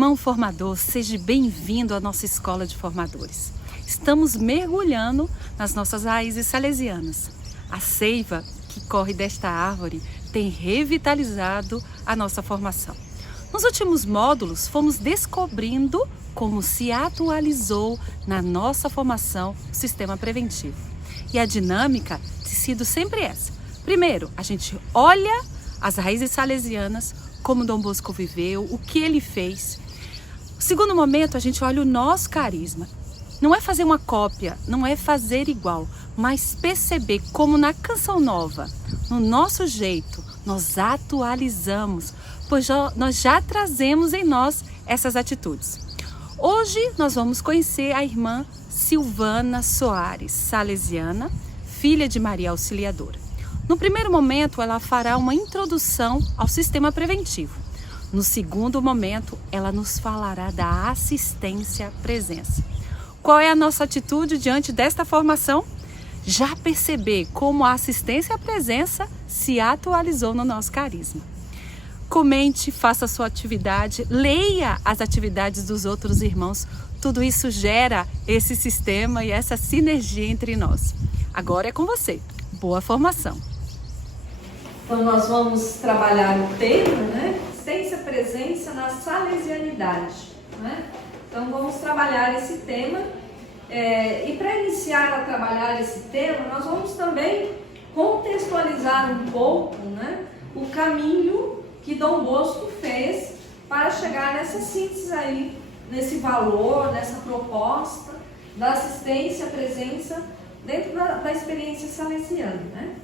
Irmão formador, seja bem-vindo à nossa escola de formadores. Estamos mergulhando nas nossas raízes salesianas. A seiva que corre desta árvore tem revitalizado a nossa formação. Nos últimos módulos, fomos descobrindo como se atualizou na nossa formação o sistema preventivo. E a dinâmica tem sido sempre essa. Primeiro, a gente olha as raízes salesianas, como Dom Bosco viveu, o que ele fez. O segundo momento, a gente olha o nosso carisma. Não é fazer uma cópia, não é fazer igual, mas perceber como na Canção Nova, no nosso jeito, nós atualizamos, pois nós já trazemos em nós essas atitudes. Hoje nós vamos conhecer a irmã Silvana Soares, salesiana, filha de Maria Auxiliadora. No primeiro momento, ela fará uma introdução ao sistema preventivo. No segundo momento, ela nos falará da assistência à presença. Qual é a nossa atitude diante desta formação? Já perceber como a assistência à presença se atualizou no nosso carisma. Comente, faça a sua atividade, leia as atividades dos outros irmãos. Tudo isso gera esse sistema e essa sinergia entre nós. Agora é com você. Boa formação! Então nós vamos trabalhar o tema, né? Assistência à presença na salesianidade, né? Então vamos trabalhar esse tema e para iniciar a trabalhar esse tema, nós vamos também contextualizar um pouco, né, o caminho que Dom Bosco fez para chegar nessa síntese aí, nesse valor, nessa proposta da assistência à presença dentro da experiência salesiana, né?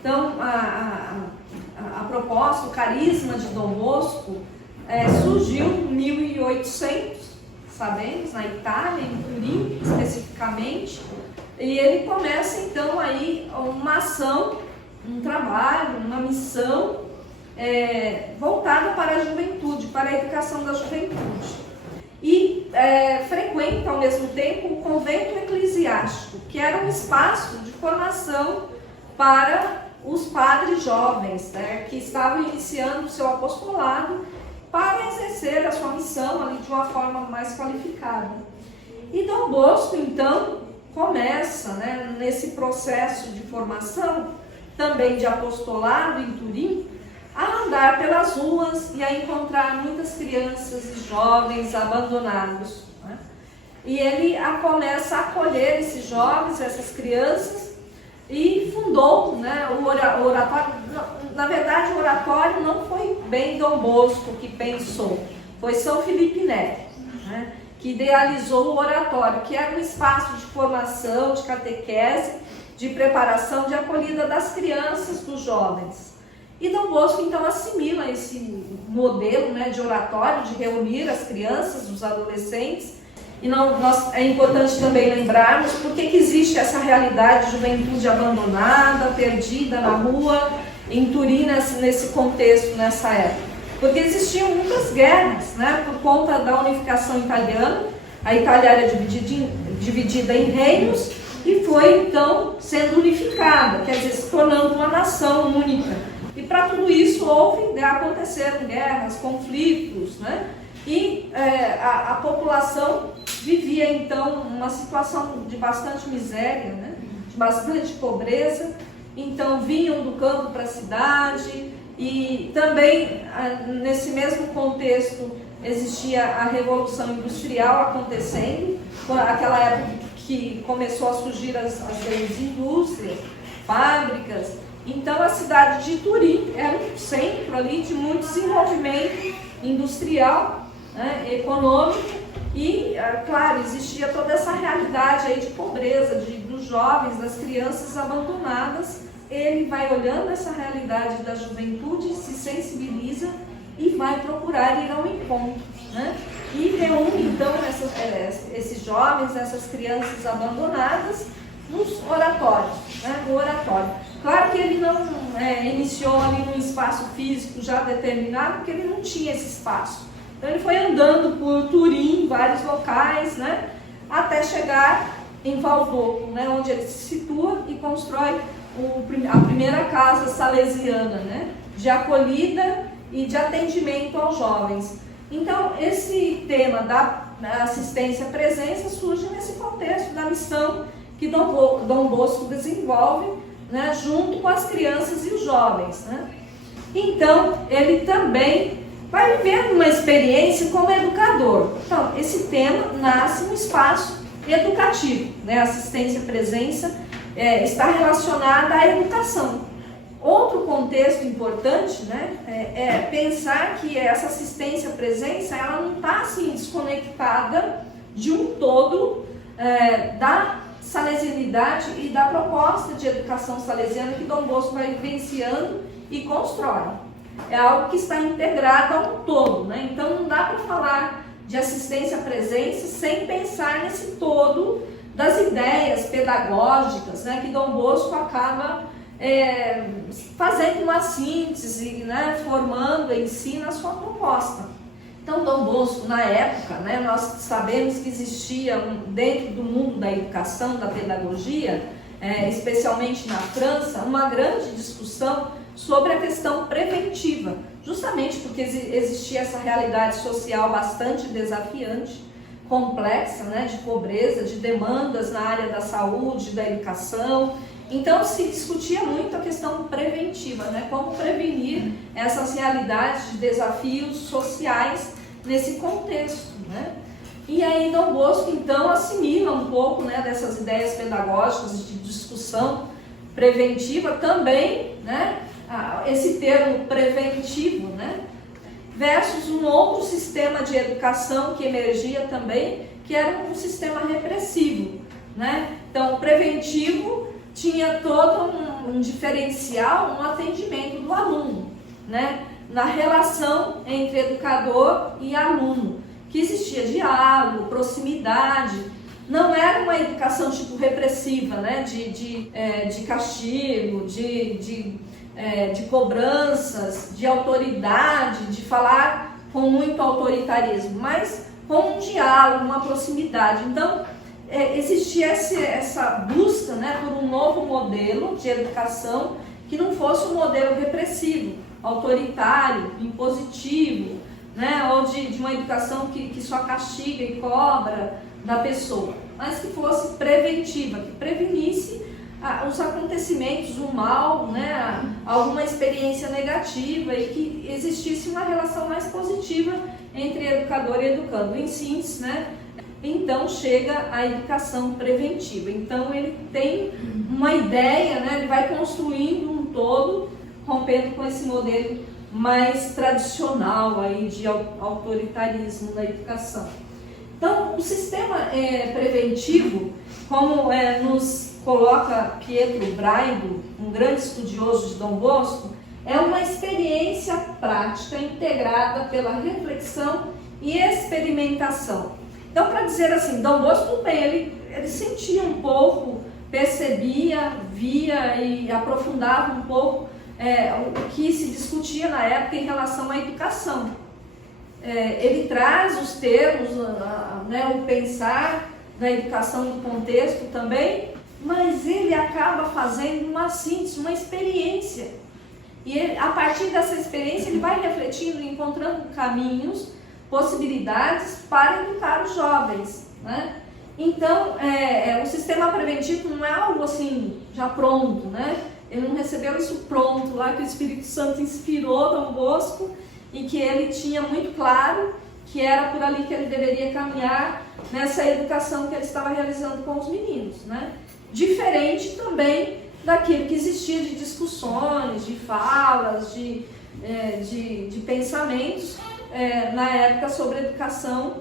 Então, a proposta, o carisma de Dom Bosco surgiu em 1800, sabemos, na Itália, em Turim especificamente, e ele começa então aí uma ação, um trabalho, uma missão voltada para a juventude, para a educação da juventude. E frequenta ao mesmo tempo o convento eclesiástico, que era um espaço de formação para os padres jovens, né, que estavam iniciando o seu apostolado para exercer a sua missão ali de uma forma mais qualificada. E Dom Bosco, então, começa, né, nesse processo de formação, também de apostolado em Turim, a andar pelas ruas e a encontrar muitas crianças e jovens abandonados, né? E ele começa a acolher esses jovens, essas crianças, e fundou, né, o oratório. Na verdade, o oratório não foi bem Dom Bosco que pensou, foi São Felipe Neri, né, que idealizou o oratório, que era um espaço de formação, de catequese, de preparação, de acolhida das crianças, dos jovens. E Dom Bosco, então, assimila esse modelo, né, de oratório, de reunir as crianças, os adolescentes. E é importante também lembrarmos por que existe essa realidade de juventude abandonada, perdida na rua, em Turim, nesse contexto, nessa época. Porque existiam muitas guerras, né, por conta da unificação italiana. A Itália era dividida em reinos e foi, então, sendo unificada, quer dizer, se tornando uma nação única. E para tudo isso aconteceram guerras, conflitos, né? E a população vivia então uma situação de bastante miséria, né? De bastante pobreza. Então vinham do campo para a cidade e também nesse mesmo contexto existia a Revolução Industrial acontecendo, aquela época que começou a surgir as grandes indústrias, fábricas. Então a cidade de Turim era um centro ali de muito desenvolvimento industrial, né, econômico, e claro, existia toda essa realidade aí de pobreza, dos jovens, das crianças abandonadas. Ele vai olhando essa realidade da juventude, se sensibiliza e vai procurar ir ao encontro, né? E reúne então esses jovens, essas crianças abandonadas nos oratórios, né, no oratório. Claro que ele não iniciou ali num espaço físico já determinado, porque ele não tinha esse espaço. Então ele foi andando por Turim, vários locais, né, até chegar em Valdoco, né, onde ele se situa e constrói a primeira casa salesiana, né, de acolhida e de atendimento aos jovens. Então, esse tema da assistência à presença surge nesse contexto da missão que Dom Bosco desenvolve, né, junto com as crianças e os jovens, né? Então, ele também vai viver uma experiência como educador. Então, esse tema nasce no espaço educativo, né? Assistência à presença está relacionada à educação. Outro contexto importante, né, é pensar que essa assistência à presença ela não está assim, desconectada de um todo da salesianidade e da proposta de educação salesiana que Dom Bosco vai vivenciando e constrói. É algo que está integrado a um todo, né? Então não dá para falar de assistência à presença sem pensar nesse todo das ideias pedagógicas, né, que Dom Bosco acaba fazendo uma síntese, né, formando em si na sua proposta. Então, Dom Bosco, na época, né, nós sabemos que existia dentro do mundo da educação, da pedagogia, especialmente na França, uma grande discussão sobre a questão preventiva, justamente porque existia essa realidade social bastante desafiante, complexa, né, de pobreza, de demandas na área da saúde, da educação. Então se discutia muito a questão preventiva, né, como prevenir essas realidades de desafios sociais nesse contexto, né? E aí Dom Bosco então assimila um pouco, né, dessas ideias pedagógicas de discussão preventiva também, né, esse termo preventivo, né, versus um outro sistema de educação que emergia também, que era um sistema repressivo, né? Então, o preventivo tinha todo um diferencial, um atendimento do aluno, né? Na relação entre educador e aluno, que existia diálogo, proximidade, não era uma educação tipo repressiva, né? De castigo, de cobranças, de autoridade, de falar com muito autoritarismo, mas com um diálogo, uma proximidade. Então, existia essa busca, né, por um novo modelo de educação que não fosse um modelo repressivo, autoritário, impositivo, né, ou de uma educação que só castiga e cobra da pessoa, mas que fosse preventiva, que prevenisse os acontecimentos, o mal, né, alguma experiência negativa e que existisse uma relação mais positiva entre educador e educando. Em síntese, né, então chega a educação preventiva. Então ele tem uma ideia, né, ele vai construindo um todo, rompendo com esse modelo mais tradicional aí de autoritarismo na educação. Então o sistema preventivo, como nos coloca Pietro Braido, um grande estudioso de Dom Bosco, é uma experiência prática integrada pela reflexão e experimentação. Então, para dizer assim, Dom Bosco, tudo bem, ele sentia um pouco, percebia, via e aprofundava um pouco o que se discutia na época em relação à educação. Ele traz os termos, né, o pensar da educação no contexto também, mas ele acaba fazendo uma síntese, uma experiência. E ele, a partir dessa experiência ele vai refletindo, encontrando caminhos, possibilidades para educar os jovens, né? Então, o sistema preventivo não é algo assim, já pronto, né? Ele não recebeu isso pronto lá, que o Espírito Santo inspirou Dom Bosco e que ele tinha muito claro que era por ali que ele deveria caminhar nessa educação que ele estava realizando com os meninos, né? Diferente também daquilo que existia de discussões, de falas, de pensamentos na época sobre educação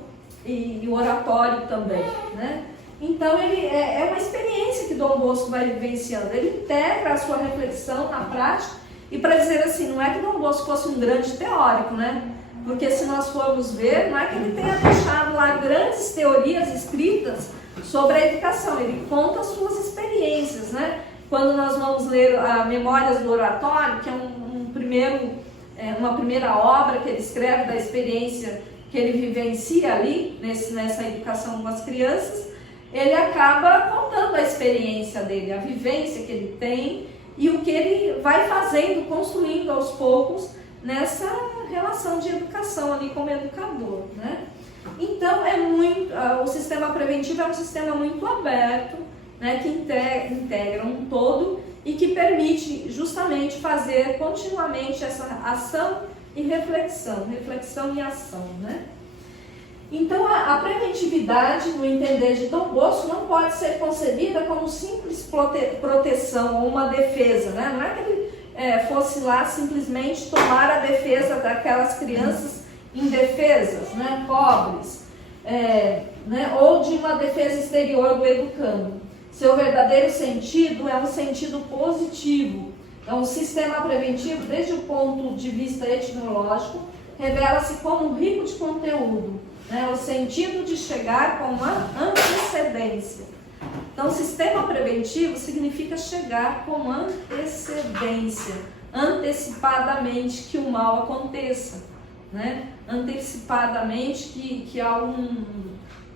e o oratório também, né? Então ele é uma experiência que Dom Bosco vai vivenciando, ele integra a sua reflexão na prática. E para dizer assim, não é que Dom Bosco fosse um grande teórico, né? Porque se nós formos ver, não é que ele tenha deixado lá grandes teorias escritas sobre a educação, ele conta as suas experiências, né? Quando nós vamos ler a Memórias do Oratório, que é uma primeira obra que ele escreve da experiência que ele vivencia ali, nessa educação com as crianças, ele acaba contando a experiência dele, a vivência que ele tem e o que ele vai fazendo, construindo aos poucos nessa relação de educação ali como educador, né? Então, o sistema preventivo é um sistema muito aberto, né, que integra um todo e que permite justamente fazer continuamente essa ação e reflexão e ação, né? Então, a preventividade, no entender de Dom Bosco, não pode ser concebida como simples proteção ou uma defesa, né? Não é que ele fosse lá simplesmente tomar a defesa daquelas crianças indefesas, né? Pobres, né? Ou de uma defesa exterior do educando. Seu verdadeiro sentido é um sentido positivo. Então, o sistema preventivo, desde o ponto de vista etnológico, revela-se como rico de conteúdo, né? O sentido de chegar com uma antecedência. Então, sistema preventivo significa chegar com antecedência, antecipadamente que o mal aconteça, né? Antecipadamente que algo,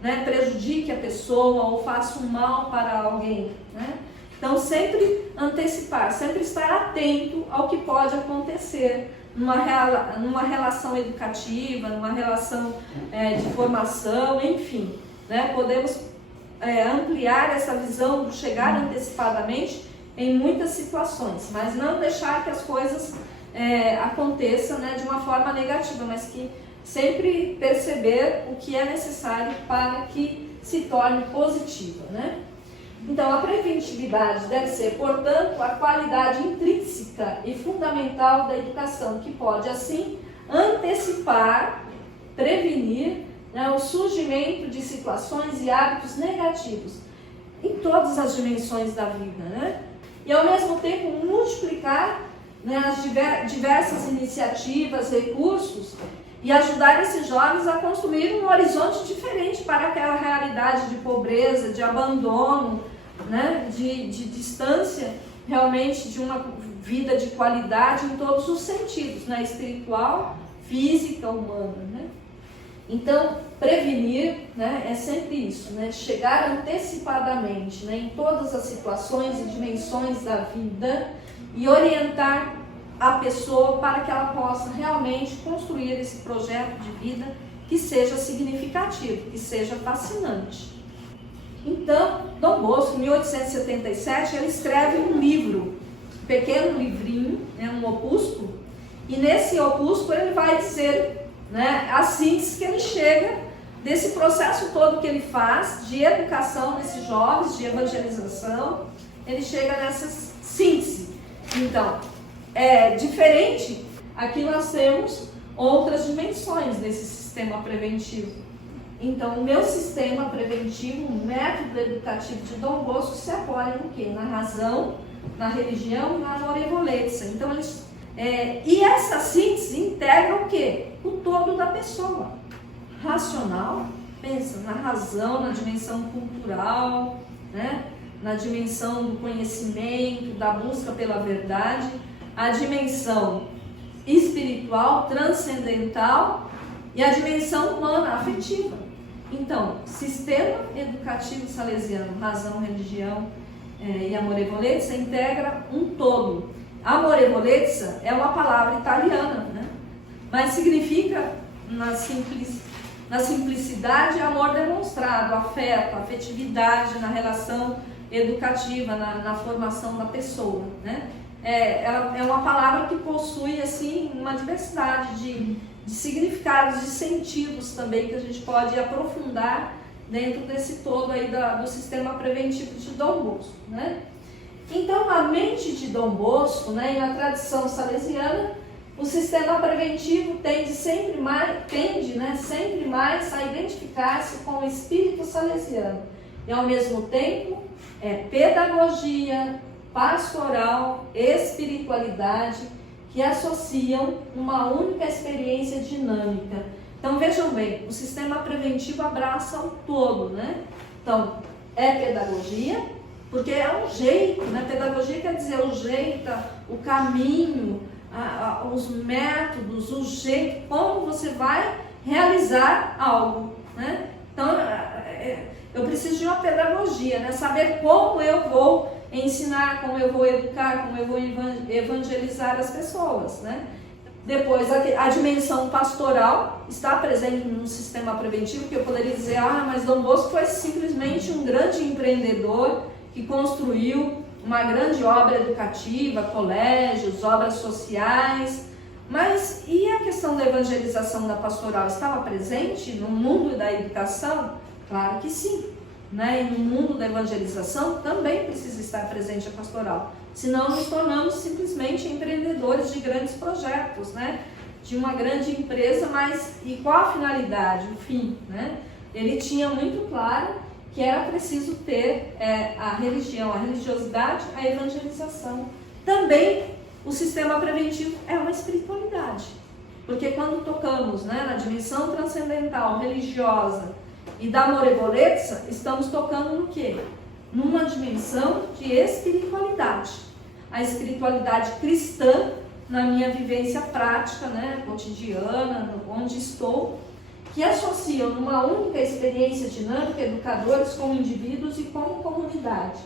né, prejudique a pessoa ou faça um mal para alguém, né? Então, sempre antecipar, sempre estar atento ao que pode acontecer numa relação educativa, numa relação de formação, enfim, né? Podemos ampliar essa visão do chegar antecipadamente em muitas situações, mas não deixar que as coisas aconteçam, né, de uma forma negativa, mas que sempre perceber o que é necessário para que se torne positiva, né? Então, a preventividade deve ser, portanto, a qualidade intrínseca e fundamental da educação, que pode, assim, antecipar, prevenir, né, o surgimento de situações e hábitos negativos em todas as dimensões da vida, né? E, ao mesmo tempo, multiplicar, né, as diversas iniciativas, recursos e ajudar esses jovens a construir um horizonte diferente para aquela realidade de pobreza, de abandono, né, de distância, realmente de uma vida de qualidade em todos os sentidos, né, espiritual, física, humana, né? Então, prevenir, né, é sempre isso, né, chegar antecipadamente, né, em todas as situações e dimensões da vida e orientar a pessoa para que ela possa realmente construir esse projeto de vida que seja significativo, que seja fascinante. Então, Dom Bosco, em 1877, ele escreve um livro, um pequeno livrinho, né, um opúsculo, e nesse opúsculo ele vai dizer, né, a síntese que ele chega desse processo todo que ele faz de educação desses jovens, de evangelização, ele chega nessa síntese. Então, diferente, aqui nós temos outras dimensões desse sistema preventivo. Então, o meu sistema preventivo, o método educativo de Dom Bosco se apoia no quê? Na razão, na religião e na amor-evolência. Então, e essa síntese integra o quê? O todo da pessoa. Racional, pensa na razão, na dimensão cultural, né? Na dimensão do conhecimento, da busca pela verdade, a dimensão espiritual, transcendental e a dimensão humana, afetiva. Então, sistema educativo salesiano, razão, religião e amor-evolência integra um todo. Amor-evolência é uma palavra italiana, né? Mas significa, na simplicidade, amor demonstrado, afeto, afetividade na relação educativa, na formação da pessoa, né? É uma palavra que possui assim, uma diversidade de significados, de sentidos também, que a gente pode aprofundar dentro desse todo aí do sistema preventivo de Dom Bosco, né? Então, na mente de Dom Bosco, né, e na tradição salesiana, o sistema preventivo tende sempre mais a identificar-se com o espírito salesiano e, ao mesmo tempo, pedagogia, pastoral, espiritualidade, que associam uma única experiência dinâmica. Então, vejam bem, o sistema preventivo abraça o todo, né? Então, pedagogia, porque é um jeito, né? Pedagogia quer dizer o jeito, o caminho, os métodos, o jeito, como você vai realizar algo, né? Então, eu preciso de uma pedagogia, né? Saber como eu vou ensinar, como eu vou educar, como eu vou evangelizar as pessoas, né? Depois, a dimensão pastoral está presente no sistema preventivo, que eu poderia dizer, mas Dom Bosco foi simplesmente um grande empreendedor que construiu uma grande obra educativa, colégios, obras sociais. Mas e a questão da evangelização da pastoral estava presente no mundo da educação? Claro que sim, né? E no mundo da evangelização também precisa estar presente a pastoral. Senão nos tornamos simplesmente empreendedores de grandes projetos, né? De uma grande empresa, mas e qual a finalidade, o fim, né? Ele tinha muito claro que era preciso ter a religião, a religiosidade, a evangelização. Também o sistema preventivo é uma espiritualidade, porque quando tocamos, né, na dimensão transcendental, religiosa e da amorevolezza, estamos tocando no quê? Numa dimensão de espiritualidade. A espiritualidade cristã, na minha vivência prática, né, cotidiana, onde estou, que associam numa única experiência dinâmica educadores como indivíduos e como comunidade,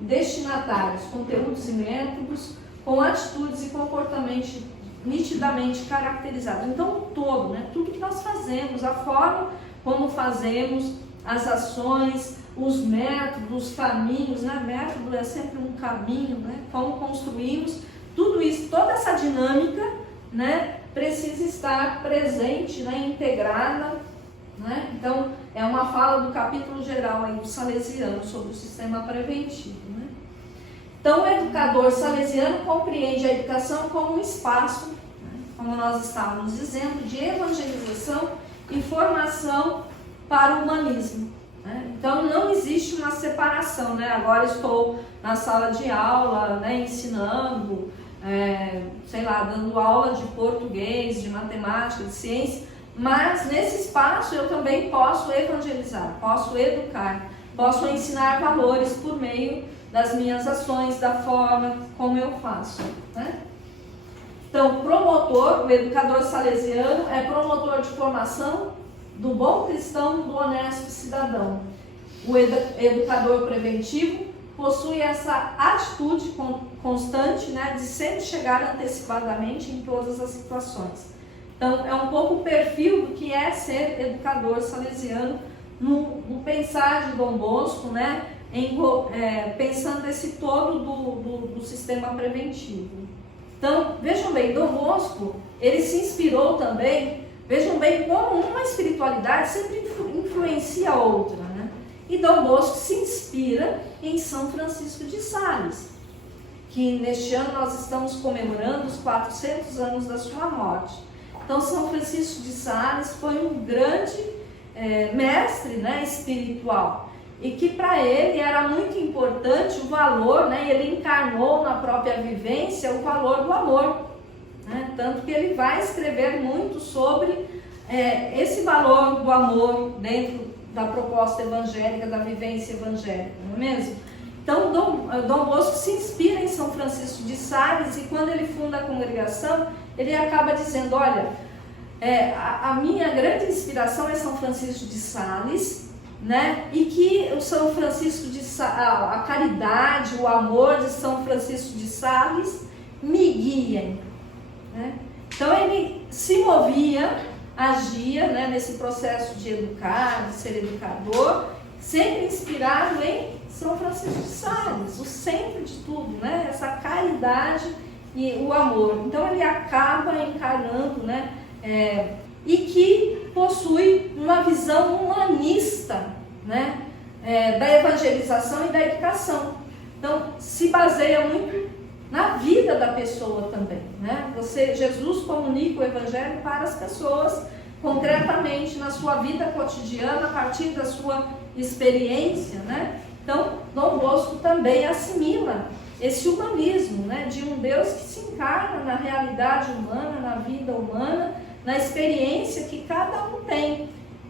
destinatários, conteúdos e métodos, com atitudes e comportamentos nitidamente caracterizados. Então, o todo, né, tudo que nós fazemos, a forma como fazemos, as ações, os métodos, os caminhos, né? Método é sempre um caminho, né? Como construímos, tudo isso, toda essa dinâmica, né, precisa estar presente, né, integrada, né? Então, é uma fala do capítulo geral aí do Salesiano sobre o sistema preventivo, né? Então, o educador salesiano compreende a educação como um espaço, né, como nós estávamos dizendo, de evangelização e formação para o humanismo, né? Então, não existe uma separação, né? Agora estou na sala de aula, né, ensinando, dando aula de português, de matemática, de ciência, mas nesse espaço eu também posso evangelizar, posso educar, posso ensinar valores por meio das minhas ações, da forma como eu faço, né? Então, promotor, o educador salesiano é promotor de formação do bom cristão, do honesto cidadão. O educador preventivo possui essa atitude constante, né, de sempre chegar antecipadamente em todas as situações. Então, é um pouco o perfil do que é ser educador salesiano no pensar de Dom Bosco, né, pensando esse todo do sistema preventivo. Então, vejam bem, Dom Bosco, ele se inspirou também, vejam bem como uma espiritualidade sempre influencia a outra, né? E Dom Bosco se inspira em São Francisco de Sales, que neste ano nós estamos comemorando os 400 anos da sua morte. Então, São Francisco de Sales foi um grande mestre, né, espiritual, e que para ele era muito importante o valor, né, ele encarnou na própria vivência o valor do amor, né, tanto que ele vai escrever muito sobre esse valor do amor dentro da proposta evangélica, da vivência evangélica, não é mesmo? Então, Dom Bosco se inspira em São Francisco de Sales, e quando ele funda a congregação, ele acaba dizendo, olha, a minha grande inspiração é São Francisco de Sales, né? E que o São Francisco de Sales, a caridade, o amor de São Francisco de Sales me guiem, né? Então ele se movia, agia, né, nesse processo de educar, de ser educador, sempre inspirado em São Francisco de Sales, o centro de tudo, né? Essa caridade e o amor. Então ele acaba encarnando, né? E que possui uma visão humanista, né, da evangelização e da educação. Então, se baseia muito na vida da pessoa também, né? Jesus comunica o evangelho para as pessoas, concretamente na sua vida cotidiana, a partir da sua experiência, né? Então, Dom Bosco também assimila esse humanismo, né, de um Deus que se encarna na realidade humana, na vida humana, na experiência que cada um tem.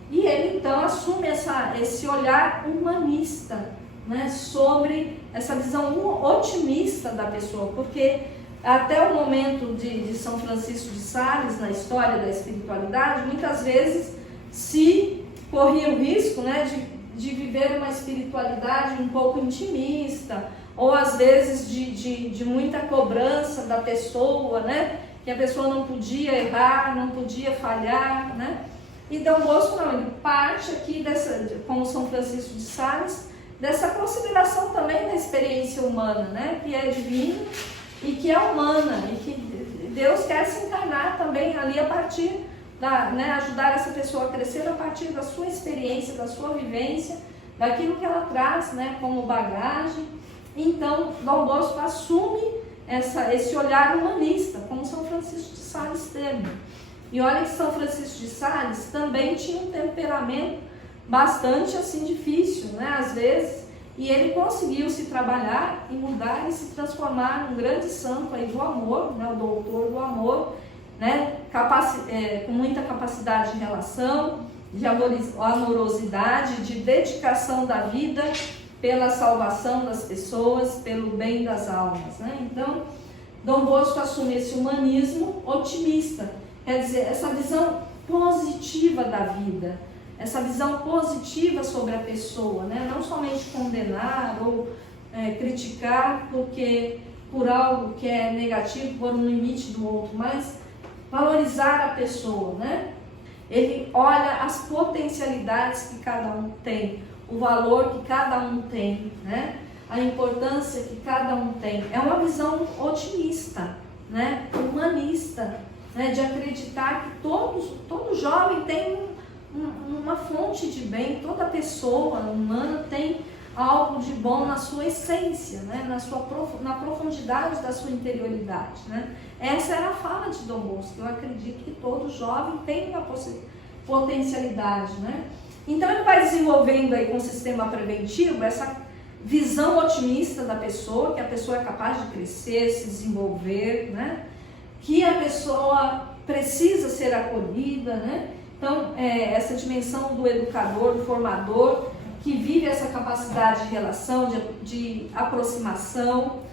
E ele então assume esse olhar humanista, né, sobre essa visão otimista da pessoa, porque até o momento de São Francisco de Sales, na história da espiritualidade, muitas vezes se corria o risco, né, de viver uma espiritualidade um pouco intimista, ou às vezes de muita cobrança da pessoa, né? que a pessoa não podia errar, não podia falhar, né? E Dom Bosco não, ele parte aqui como São Francisco de Sales, dessa consideração também da experiência humana, né? Que é divina e que é humana, e que Deus quer se encarnar também ali a partir né, ajudar essa pessoa a crescer a partir da sua experiência, da sua vivência, daquilo que ela traz, né, como bagagem. Então, Dom Bosco assume esse olhar humanista, como São Francisco de Sales teve. E olha que São Francisco de Sales também tinha um temperamento bastante assim difícil, né, às vezes, e ele conseguiu se trabalhar e mudar e se transformar num grande santo aí do amor, né, o doutor do amor, né, com muita capacidade de relação, de amorosidade, de dedicação da vida pela salvação das pessoas, pelo bem das almas, né? Então, Dom Bosco assume esse humanismo otimista, quer dizer, essa visão positiva da vida, essa visão positiva sobre a pessoa, né? Não somente condenar ou criticar por algo que é negativo, por um limite do outro, mas valorizar a pessoa, né? Ele olha as potencialidades que cada um tem, o valor que cada um tem, né? A importância que cada um tem. É uma visão otimista, né? Humanista, né? De acreditar que todo jovem tem uma fonte de bem, toda pessoa humana tem algo de bom na sua essência, né? Na profundidade da sua interioridade, né? Essa era a fala de Dom Bosco. Eu acredito que todo jovem tem uma potencialidade, né? Então ele vai desenvolvendo aí com o sistema preventivo essa visão otimista da pessoa, que a pessoa é capaz de crescer, se desenvolver, né? Que a pessoa precisa ser acolhida, né? Então essa dimensão do educador, do formador, que vive essa capacidade de relação, de aproximação,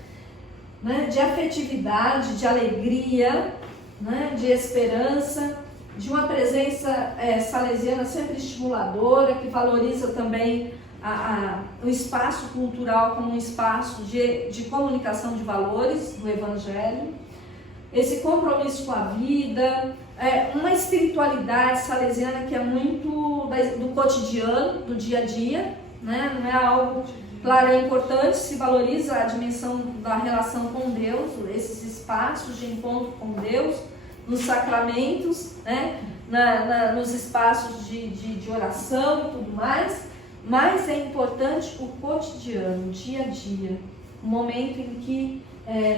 né, de afetividade, de alegria, né, de esperança, de uma presença salesiana sempre estimuladora, que valoriza também o espaço cultural como um espaço de comunicação de valores do Evangelho, esse compromisso com a vida, uma espiritualidade salesiana que é muito do cotidiano, do dia a dia, né? Não é algo, claro, é importante, se valoriza a dimensão da relação com Deus, esses espaços de encontro com Deus, nos sacramentos, né? Nos espaços de oração e tudo mais, mas é importante o cotidiano, o dia a dia, o momento em que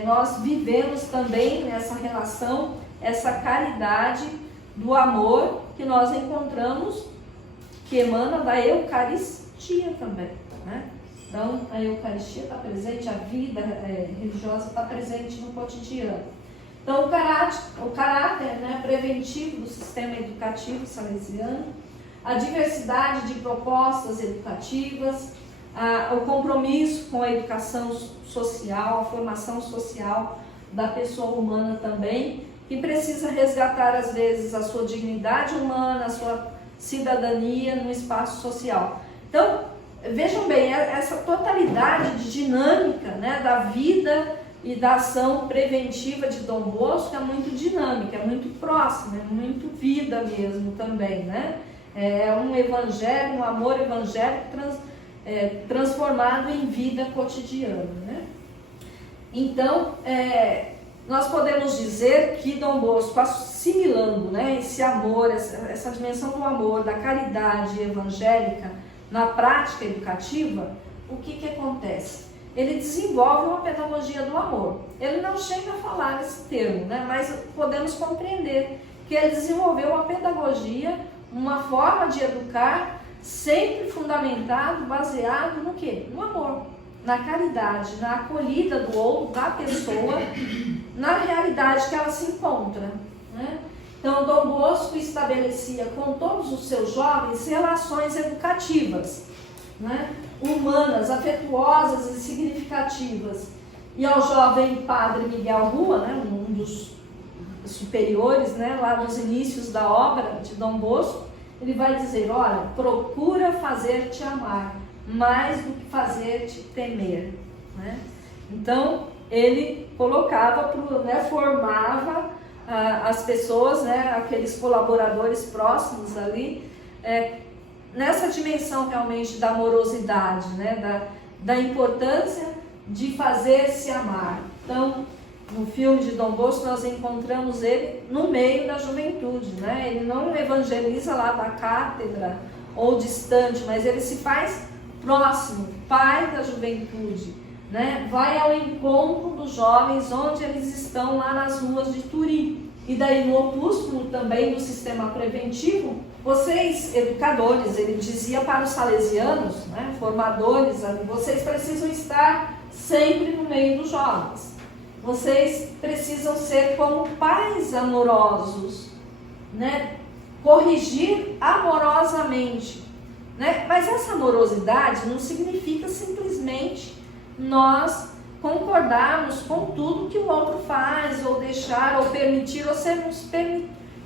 nós vivemos também nessa relação, essa caridade do amor que nós encontramos, que emana da Eucaristia também, né? Então, a Eucaristia está presente, a vida religiosa está presente no cotidiano. Então, o caráter, né, preventivo do sistema educativo salesiano, a diversidade de propostas educativas, o compromisso com a educação social, a formação social da pessoa humana também, que precisa resgatar, às vezes, a sua dignidade humana, a sua cidadania no espaço social. Então, vejam bem, essa totalidade de dinâmica, né, da vida e da ação preventiva de Dom Bosco é muito dinâmica, é muito próxima, é muito vida mesmo também, né? É um evangelho, um amor evangélico transformado em vida cotidiana, né? Então, nós podemos dizer que Dom Bosco, assimilando, né, esse amor, essa dimensão do amor, da caridade evangélica na prática educativa, o que acontece? Ele desenvolve uma pedagogia do amor. Ele não chega a falar esse termo, né, mas podemos compreender que ele desenvolveu uma pedagogia, uma forma de educar, sempre fundamentado, baseado no quê? No amor, na caridade, na acolhida do outro, da pessoa, na realidade que ela se encontra, né? Então, Dom Bosco estabelecia com todos os seus jovens relações educativas, né? Humanas, afetuosas e significativas. E ao jovem padre Miguel Rua, né, um dos superiores, né, lá nos inícios da obra de Dom Bosco, ele vai dizer, olha, procura fazer-te amar, mais do que fazer-te temer, né? Então, ele colocava, formava as pessoas, né, aqueles colaboradores próximos ali, nessa dimensão realmente da amorosidade, né, da importância de fazer-se amar. Então, no filme de Dom Bosco, nós encontramos ele no meio da juventude, né? Ele não evangeliza lá da cátedra ou distante, mas ele se faz próximo, pai da juventude, né? Vai ao encontro dos jovens onde eles estão lá nas ruas de Turi. E daí no opúsculo também do sistema preventivo, vocês, educadores, ele dizia para os salesianos, né, formadores, vocês precisam estar sempre no meio dos jovens. Vocês precisam ser como pais amorosos, né? Corrigir amorosamente, né? Mas essa amorosidade não significa simplesmente nós concordarmos com tudo que o outro faz, ou deixar, ou permitir, ou sermos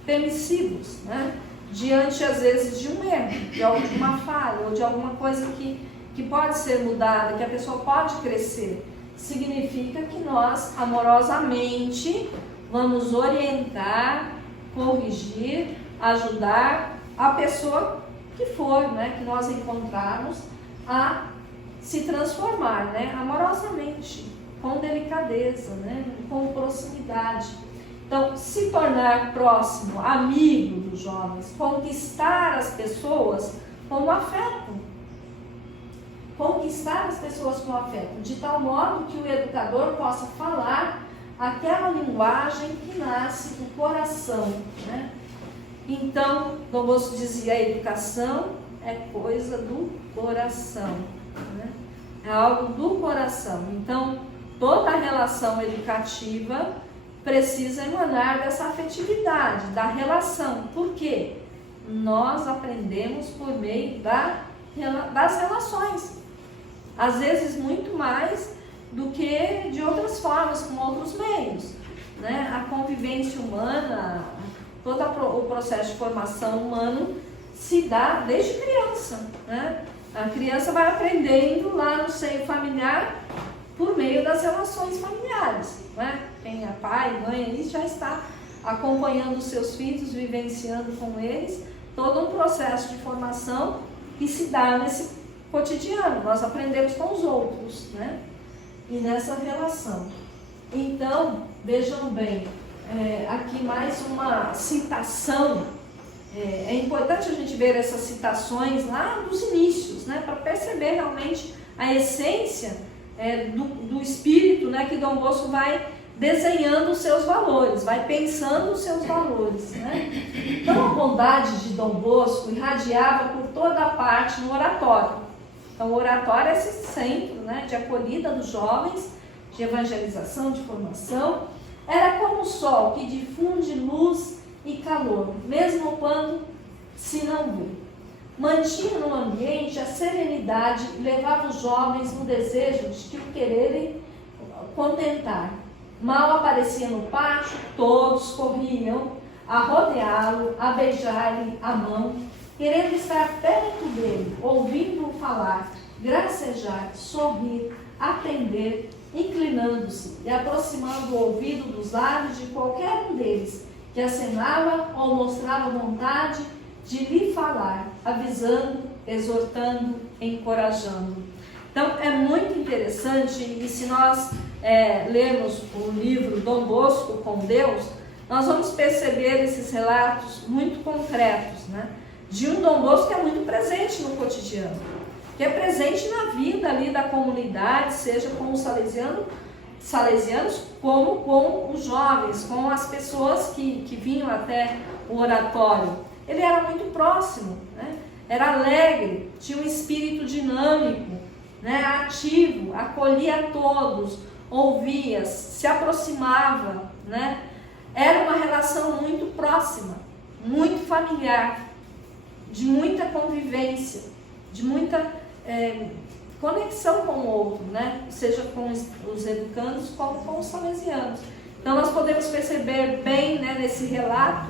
permissivos, né? Diante, às vezes, de um erro, de alguma falha, ou de alguma coisa que pode ser mudada, que a pessoa pode crescer. Significa que nós, amorosamente, vamos orientar, corrigir, ajudar a pessoa que for, né, que nós encontrarmos a se transformar, né, amorosamente, com delicadeza, né, com proximidade. Então, se tornar próximo, amigo dos jovens, conquistar as pessoas com afeto. Conquistar as pessoas com afeto, de tal modo que o educador possa falar aquela linguagem que nasce do coração, né? Então, Dom Bosco dizia, a educação é coisa do coração, né? É algo do coração. Então, toda a relação educativa precisa emanar dessa afetividade, da relação. Por quê? Nós aprendemos por meio das relações. Às vezes muito mais do que de outras formas, com outros meios, né? A convivência humana, todo o processo de formação humano se dá desde criança, né? A criança vai aprendendo lá no seio familiar por meio das relações familiares, né? Quem é pai, mãe, ali já está acompanhando os seus filhos, vivenciando com eles todo um processo de formação que se dá nesse cotidiano, nós aprendemos com os outros, né? E nessa relação. Então, vejam bem, aqui mais uma citação. É importante a gente ver essas citações lá dos inícios, né? Para perceber realmente a essência do espírito, né? Que Dom Bosco vai desenhando os seus valores, vai pensando os seus valores, né? Então, a bondade de Dom Bosco irradiava por toda a parte no oratório. Então, o oratório é esse centro, né, de acolhida dos jovens, de evangelização, de formação. Era como o sol que difunde luz e calor, mesmo quando se não vê. Mantinha no ambiente a serenidade e levava os jovens no desejo de que o quererem contentar. Mal aparecia no pátio, todos corriam a rodeá-lo, a beijar-lhe a mão, querendo estar perto dele, ouvindo-o falar, gracejar, sorrir, atender, inclinando-se e aproximando o ouvido dos lábios de qualquer um deles, que acenava ou mostrava vontade de lhe falar, avisando, exortando, encorajando. Então, é muito interessante, e se nós lermos o livro Dom Bosco com Deus, nós vamos perceber esses relatos muito concretos, né? De um Dom Bosco que é muito presente no cotidiano, que é presente na vida ali da comunidade, seja com os salesianos, como com os jovens, com as pessoas que vinham até o oratório. Ele era muito próximo, né? Era alegre, tinha um espírito dinâmico, né? Ativo, acolhia todos, ouvia, se aproximava, né? Era uma relação muito próxima, muito familiar, de muita convivência, de muita conexão com o outro, né? Seja com os educandos como com os salesianos. Então nós podemos perceber bem, né, nesse relato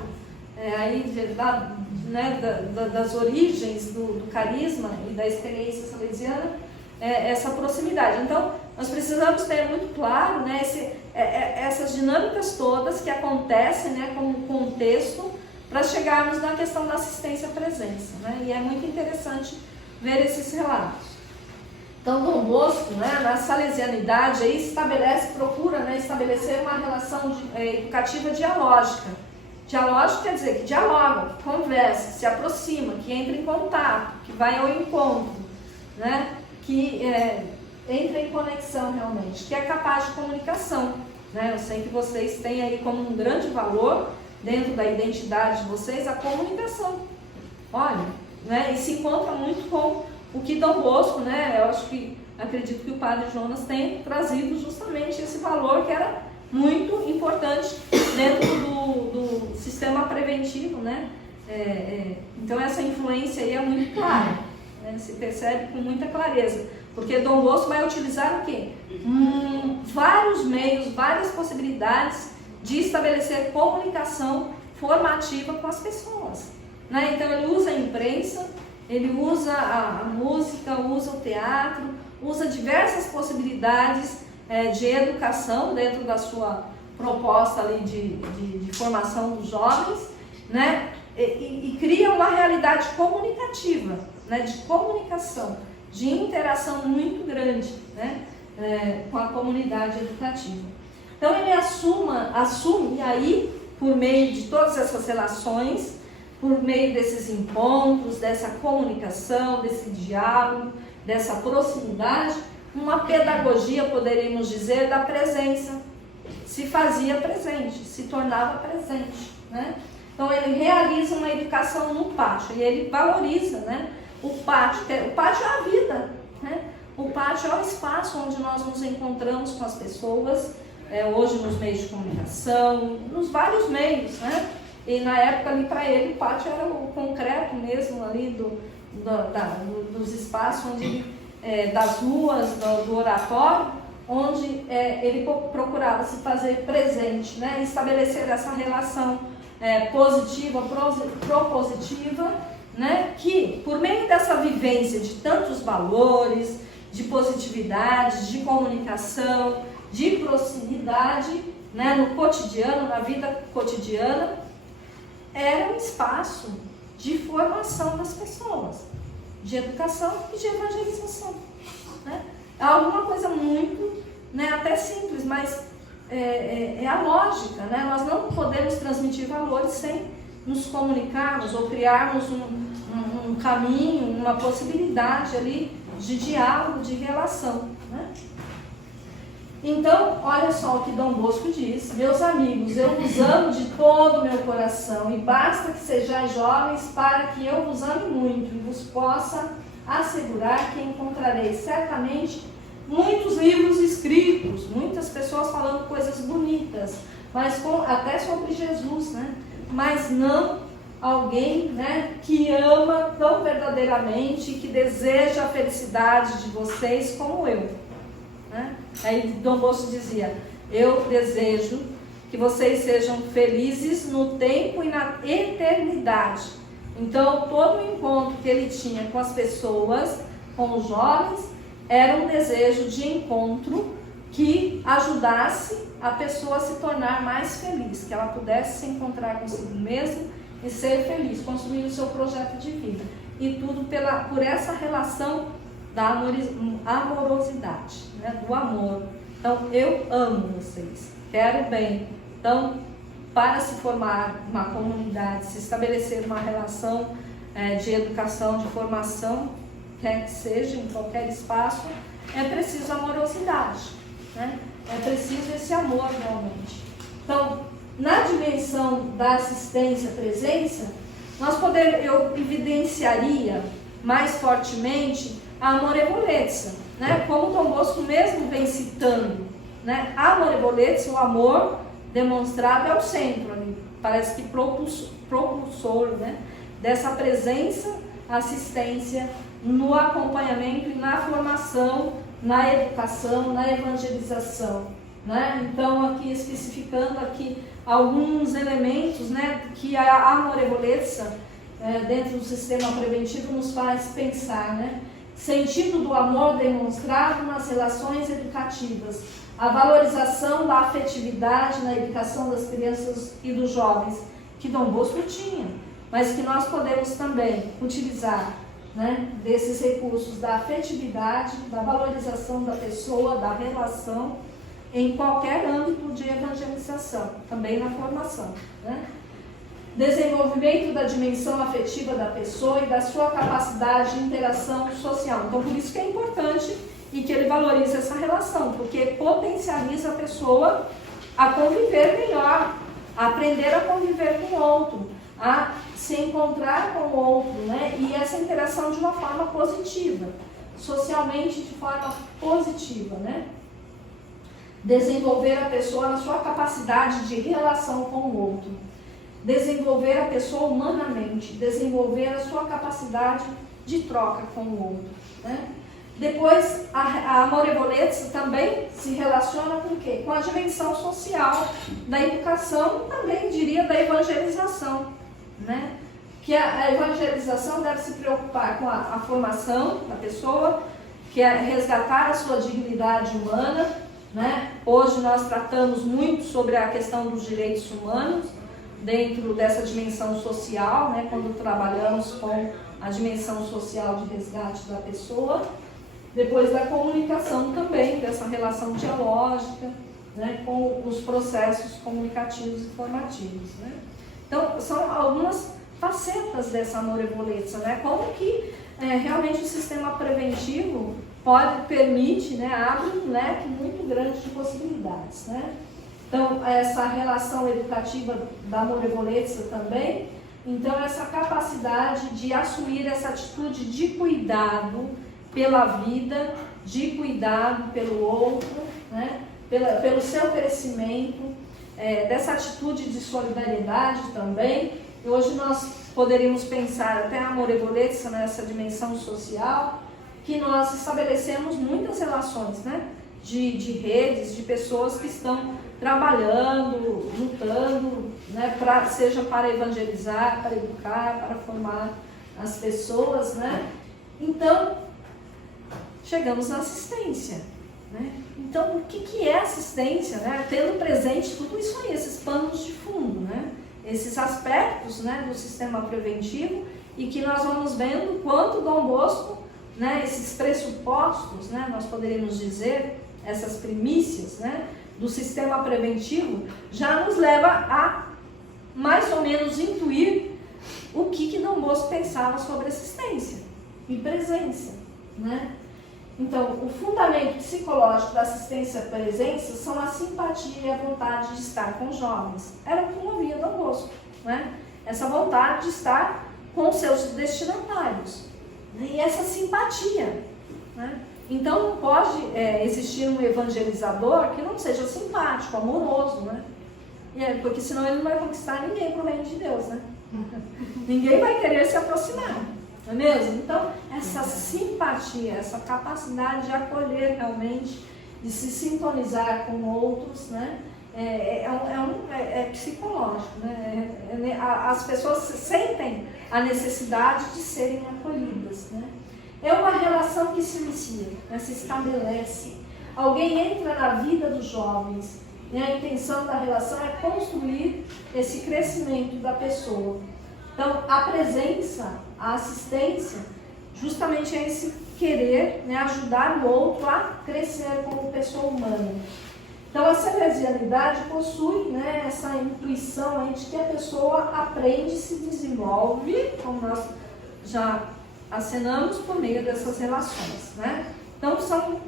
das origens do carisma e da experiência salesiana, essa proximidade. Então, nós precisamos ter muito claro, né, essas dinâmicas todas que acontecem, né, como contexto para chegarmos na questão da assistência-presença, né, e é muito interessante ver esses relatos. Então, Dom Bosco, né, na salesianidade, aí procura, né, estabelecer uma relação educativa dialógica. Dialógico quer dizer que dialoga, que conversa, que se aproxima, que entra em contato, que vai ao encontro, né, que entra em conexão realmente, que é capaz de comunicação. Né? Eu sei que vocês têm aí como um grande valor, dentro da identidade de vocês, a comunicação. Olha, né, e se encontra muito com o que Dom Bosco, né, acredito que o Padre Jonas tem trazido justamente esse valor que era muito importante dentro do sistema preventivo, né? Então essa influência aí é muito clara, né? Se percebe com muita clareza, porque Dom Bosco vai utilizar o quê? Vários meios, várias possibilidades de estabelecer comunicação formativa com as pessoas, né? Então ele usa a imprensa, ele usa a música, usa o teatro, usa diversas possibilidades de educação dentro da sua proposta ali de formação dos jovens, né? E cria uma realidade comunicativa, né? De comunicação, de interação muito grande, né? Com a comunidade educativa. Então ele assume aí, por meio de todas essas relações, por meio desses encontros, dessa comunicação, desse diálogo, dessa proximidade, uma pedagogia, poderíamos dizer, da presença. Se fazia presente, se tornava presente, né? Então ele realiza uma educação no pátio e ele valoriza, né, o pátio. O pátio é a vida, né? O pátio é o espaço onde nós nos encontramos com as pessoas, hoje nos meios de comunicação, nos vários meios, né? E na época ali para ele o pátio era o concreto mesmo ali dos espaços onde das ruas, do oratório, onde ele procurava se fazer presente, né? Estabelecer essa relação positiva, propositiva, né? Que por meio dessa vivência de tantos valores, de positividade, de comunicação, de proximidade, né? No cotidiano, na vida cotidiana, era um espaço de formação das pessoas, de educação e de evangelização, né? É alguma coisa muito, né, até simples, mas é a lógica, né? Nós não podemos transmitir valores sem nos comunicarmos ou criarmos um caminho, uma possibilidade ali de diálogo, de relação, né? Então, olha só o que Dom Bosco diz: meus amigos, eu vos amo de todo o meu coração, e basta que sejais jovens para que eu vos ame muito e vos possa assegurar que encontrareis certamente muitos livros escritos, muitas pessoas falando coisas bonitas, mas até sobre Jesus, né? Mas não alguém, né, que ama tão verdadeiramente e que deseja a felicidade de vocês como eu, né? Aí Dom Bosco dizia: eu desejo que vocês sejam felizes no tempo e na eternidade. Então todo o encontro que ele tinha com as pessoas, com os jovens, era um desejo de encontro que ajudasse a pessoa a se tornar mais feliz, que ela pudesse se encontrar consigo mesma e ser feliz, construir o seu projeto de vida. E tudo por essa relação da amorosidade, né? Do amor. Então, eu amo vocês, quero bem. Então, para se formar uma comunidade, se estabelecer uma relação de educação, de formação, quer que seja, em qualquer espaço, é preciso amorosidade, né? É preciso esse amor realmente. Então, na dimensão da assistência-presença, eu evidenciaria mais fortemente a amorevolezza, né? Como Dom Bosco mesmo vem citando, né? A amorevolezza, o amor demonstrado, é o centro ali, parece que propulsor, né? Dessa presença, assistência, no acompanhamento e na formação, na educação, na evangelização, né? Então aqui especificando aqui alguns elementos, né, que a amorevolezza dentro do sistema preventivo nos faz pensar, né? sentido do amor demonstrado nas relações educativas, a valorização da afetividade na educação das crianças e dos jovens, que Dom Bosco tinha, mas que nós podemos também utilizar, né, desses recursos da afetividade, da valorização da pessoa, da relação, em qualquer âmbito de evangelização, também na formação, né? Desenvolvimento da dimensão afetiva da pessoa e da sua capacidade de interação social. Então, por isso que é importante e que ele valoriza essa relação, porque potencializa a pessoa a conviver melhor, a aprender a conviver com o outro, a se encontrar com o outro, né? E essa interação de uma forma positiva, socialmente de forma positiva, né? Desenvolver a pessoa na sua capacidade de relação com o outro. Desenvolver a pessoa humanamente, desenvolver a sua capacidade de troca com o outro, né? Depois, a Amorevolezza também se relaciona com o quê? Com a dimensão social da educação e também, diria, da evangelização, né? Que a evangelização deve se preocupar com a formação da pessoa, que é resgatar a sua dignidade humana, né? Hoje nós tratamos muito sobre a questão dos direitos humanos, dentro dessa dimensão social, né, quando trabalhamos com a dimensão social de resgate da pessoa, depois da comunicação também, dessa relação dialógica, né, com os processos comunicativos e formativos, né. Então, são algumas facetas dessa Amorevolezza, né, como que realmente o sistema preventivo permite, né, abre um leque muito grande de possibilidades, né. Então, essa relação educativa da Amorevolezza também, então essa capacidade de assumir essa atitude de cuidado pela vida, de cuidado pelo outro, né? Pelo seu crescimento, dessa atitude de solidariedade também. E hoje nós poderíamos pensar até a Amorevolezza nessa dimensão social, que nós estabelecemos muitas relações, né? De redes, de pessoas que estão trabalhando, lutando, né, seja para evangelizar, para educar, para formar as pessoas, né? Então, chegamos na assistência, né? Então, o que é assistência, né? Tendo presente tudo isso aí, esses panos de fundo, né? Esses aspectos, né, do sistema preventivo, e que nós vamos vendo quanto Dom Bosco, né, esses pressupostos, né, nós poderíamos dizer, essas primícias, né, do sistema preventivo, já nos leva a mais ou menos intuir o que Dom Bosco pensava sobre assistência e presença, né? Então, o fundamento psicológico da assistência-presença são a simpatia e a vontade de estar com os jovens. Era o que movia Dom Bosco, né? Essa vontade de estar com seus destinatários, né? E essa simpatia, né? Então, não pode existir um evangelizador que não seja simpático, amoroso, né? Porque senão ele não vai conquistar ninguém para o reino de Deus, né? Ninguém vai querer se aproximar, não é mesmo? Então, essa simpatia, essa capacidade de acolher realmente, de se sintonizar com outros, né? É psicológico, né? As pessoas sentem a necessidade de serem acolhidas, né? É uma relação que se inicia, né, se estabelece. Alguém entra na vida dos jovens, né, a intenção da relação é construir esse crescimento da pessoa. Então, a presença, a assistência, justamente é esse querer, né, ajudar o outro a crescer como pessoa humana. Então, a salesianidade possui, né, essa intuição aí de que a pessoa aprende e se desenvolve, como nós já acenamos, por meio dessas relações, né? Então, são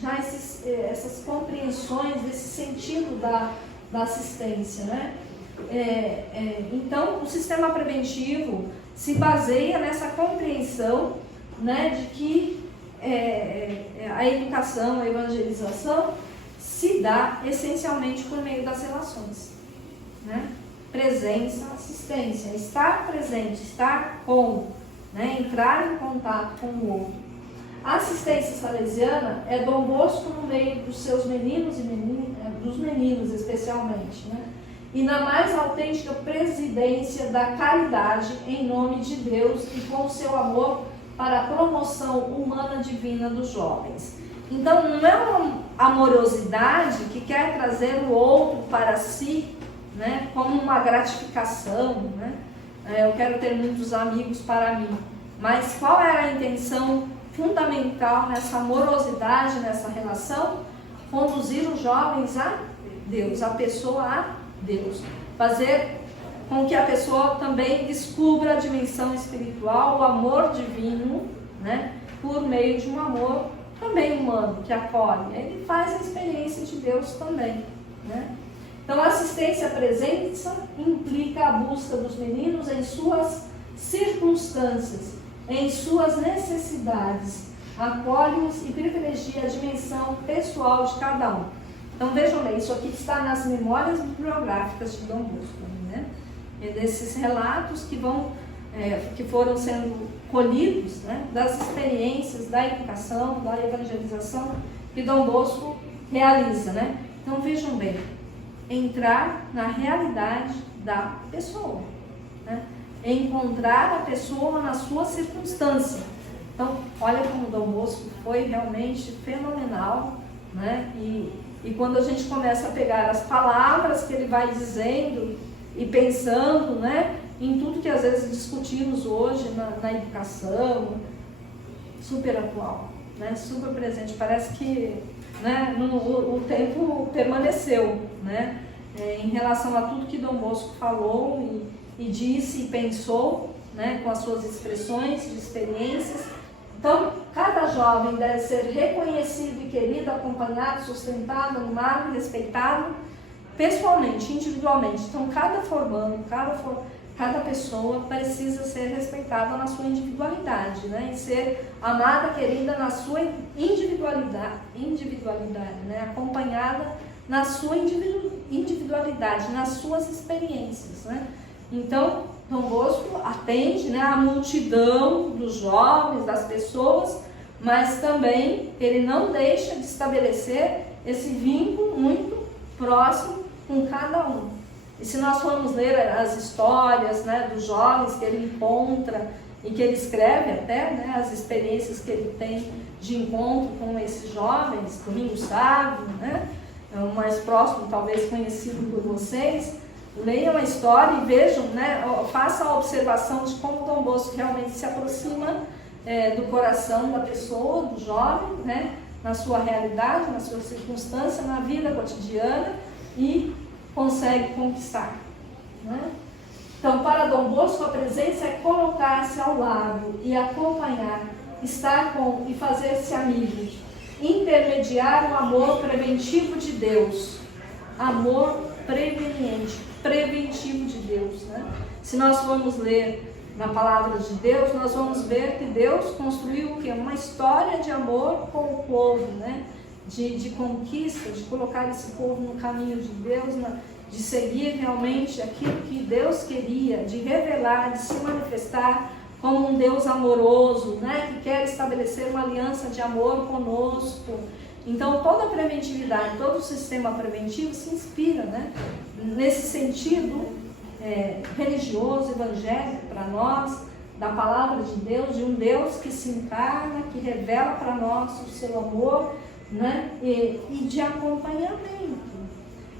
já essas compreensões desse sentido da assistência, né? Então, o sistema preventivo se baseia nessa compreensão, né, de que a educação, a evangelização se dá essencialmente por meio das relações, né? Presença, assistência, estar presente, estar com, né, entrar em contato com o outro. A assistência salesiana é Dom Bosco no meio dos seus meninos e meninas, dos meninos especialmente, né? E na mais autêntica presidência da caridade em nome de Deus e com o seu amor para a promoção humana divina dos jovens. Então, não é uma amorosidade que quer trazer o outro para si, né, como uma gratificação, né? Eu quero ter muitos amigos para mim. Mas qual era a intenção fundamental nessa amorosidade, nessa relação? Conduzir os jovens a Deus, a pessoa a Deus. Fazer com que a pessoa também descubra a dimensão espiritual, o amor divino, né, por meio de um amor também humano, que acolhe. Ele faz a experiência de Deus também, né? Então, a assistência à presença implica a busca dos meninos em suas circunstâncias, em suas necessidades, acolhe-os e privilegia a dimensão pessoal de cada um. Então, vejam bem, isso aqui está nas memórias bibliográficas de Dom Bosco, né? É desses relatos que foram sendo colhidos, né, das experiências da educação, da evangelização que Dom Bosco realiza, né? Então, vejam bem, entrar na realidade da pessoa, né? Encontrar a pessoa na sua circunstância. Então, olha como Dom Bosco foi realmente fenomenal, né? E quando a gente começa a pegar as palavras que ele vai dizendo e pensando, né, em tudo que às vezes discutimos hoje na educação, super atual, né, super presente. Parece que, né, o tempo permaneceu, né, em relação a tudo que Dom Bosco falou e disse e pensou, né, com as suas expressões de experiências. Então, cada jovem deve ser reconhecido e querido, acompanhado, sustentado, animado, respeitado, pessoalmente, individualmente. Então, cada formando, cada pessoa precisa ser respeitada na sua individualidade, né? E ser amada, querida na sua individualidade, né? Acompanhada na sua individualidade, nas suas experiências, né? Então, Dom Bosco atende, né, a multidão dos jovens, das pessoas, mas também ele não deixa de estabelecer esse vínculo muito próximo com cada um. E se nós formos ler as histórias, né, dos jovens que ele encontra e que ele escreve até, né, as experiências que ele tem de encontro com esses jovens, Domingos Sávio, né, o mais próximo, talvez conhecido por vocês, leiam a história e vejam, né, façam a observação de como Dom Bosco realmente se aproxima do coração da pessoa, do jovem, né, na sua realidade, na sua circunstância, na vida cotidiana, e consegue conquistar, né? Então, para Dom Bosco, a presença é colocar-se ao lado e acompanhar, estar com e fazer-se amigo, intermediar o amor preventivo de Deus, amor preventivo de Deus, né? Se nós formos ler na palavra de Deus, nós vamos ver que Deus construiu o quê? Uma história de amor com o povo, né? De conquista, de colocar esse povo no caminho de Deus, de seguir realmente aquilo que Deus queria, de revelar, de se manifestar como um Deus amoroso, né? Que quer estabelecer uma aliança de amor conosco. Então, toda a preventividade, todo o sistema preventivo se inspira, né, nesse sentido religioso, evangélico para nós, da palavra de Deus, de um Deus que se encarna, que revela para nós o seu amor, né, e de acompanhamento.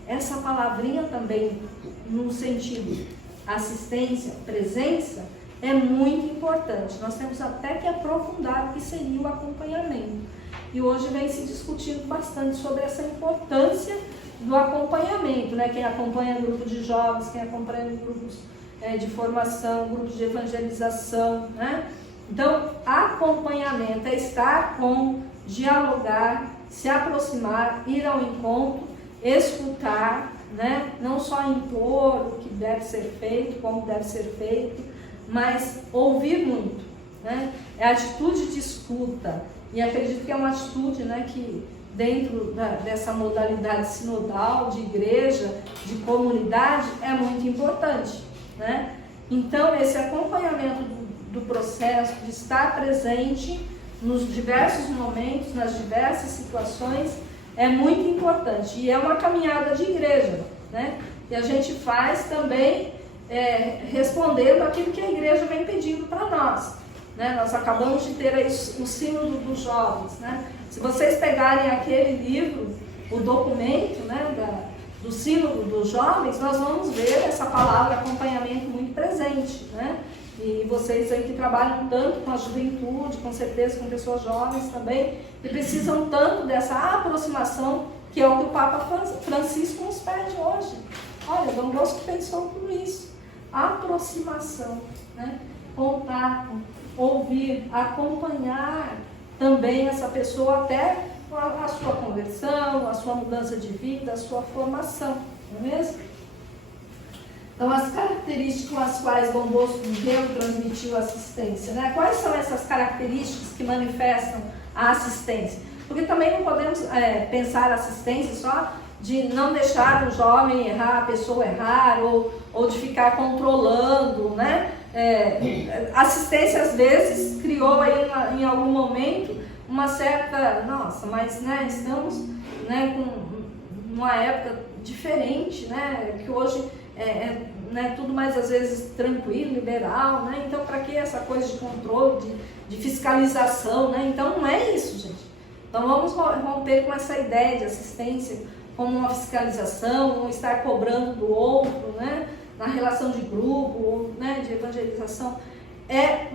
Essa palavrinha também, no sentido assistência, presença, é muito importante. Nós temos até que aprofundar o que seria o acompanhamento. E hoje vem se discutindo bastante sobre essa importância do acompanhamento, né? Quem acompanha grupo de jovens, quem acompanha grupos de formação, grupos de evangelização, né? Então, acompanhamento é estar com, dialogar, se aproximar, ir ao encontro, escutar, né? Não só impor o que deve ser feito, como deve ser feito, mas ouvir muito, né? É a atitude de escuta. E acredito que é uma atitude, né, que dentro dessa modalidade sinodal, de igreja, de comunidade, é muito importante, né? Então, esse acompanhamento do processo, de estar presente nos diversos momentos, nas diversas situações, é muito importante. E é uma caminhada de igreja, né? E a gente faz também respondendo aquilo que a igreja vem pedindo para nós. né? Nós acabamos de ter aí o Sínodo dos Jovens, né? Se vocês pegarem aquele livro, o documento, né, do Sínodo dos Jovens, nós vamos ver essa palavra acompanhamento muito presente, né? E vocês aí que trabalham tanto com a juventude, com certeza com pessoas jovens também, que precisam tanto dessa aproximação, que é o que o Papa Francisco nos pede hoje. Olha, Dom Bosco pensou tudo isso. Aproximação, né? Contato, ouvir, acompanhar também essa pessoa até a sua conversão, a sua mudança de vida, a sua formação, não é mesmo? Então, as características com as quais Dom Bosco viveu e transmitiu assistência, né? Quais são essas características que manifestam a assistência? Porque também não podemos pensar assistência só de não deixar o jovem errar, a pessoa errar, ou de ficar controlando, né? Assistência, às vezes, criou aí em algum momento uma certa, nossa, mas né, estamos, né, com uma época diferente, né, que hoje né, tudo mais às vezes tranquilo, liberal, né, então para que essa coisa de controle, de fiscalização, né, então não é isso, gente. Então vamos romper com essa ideia de assistência como uma fiscalização, um estar cobrando do outro, né, na relação de grupo, ou, né, de evangelização, é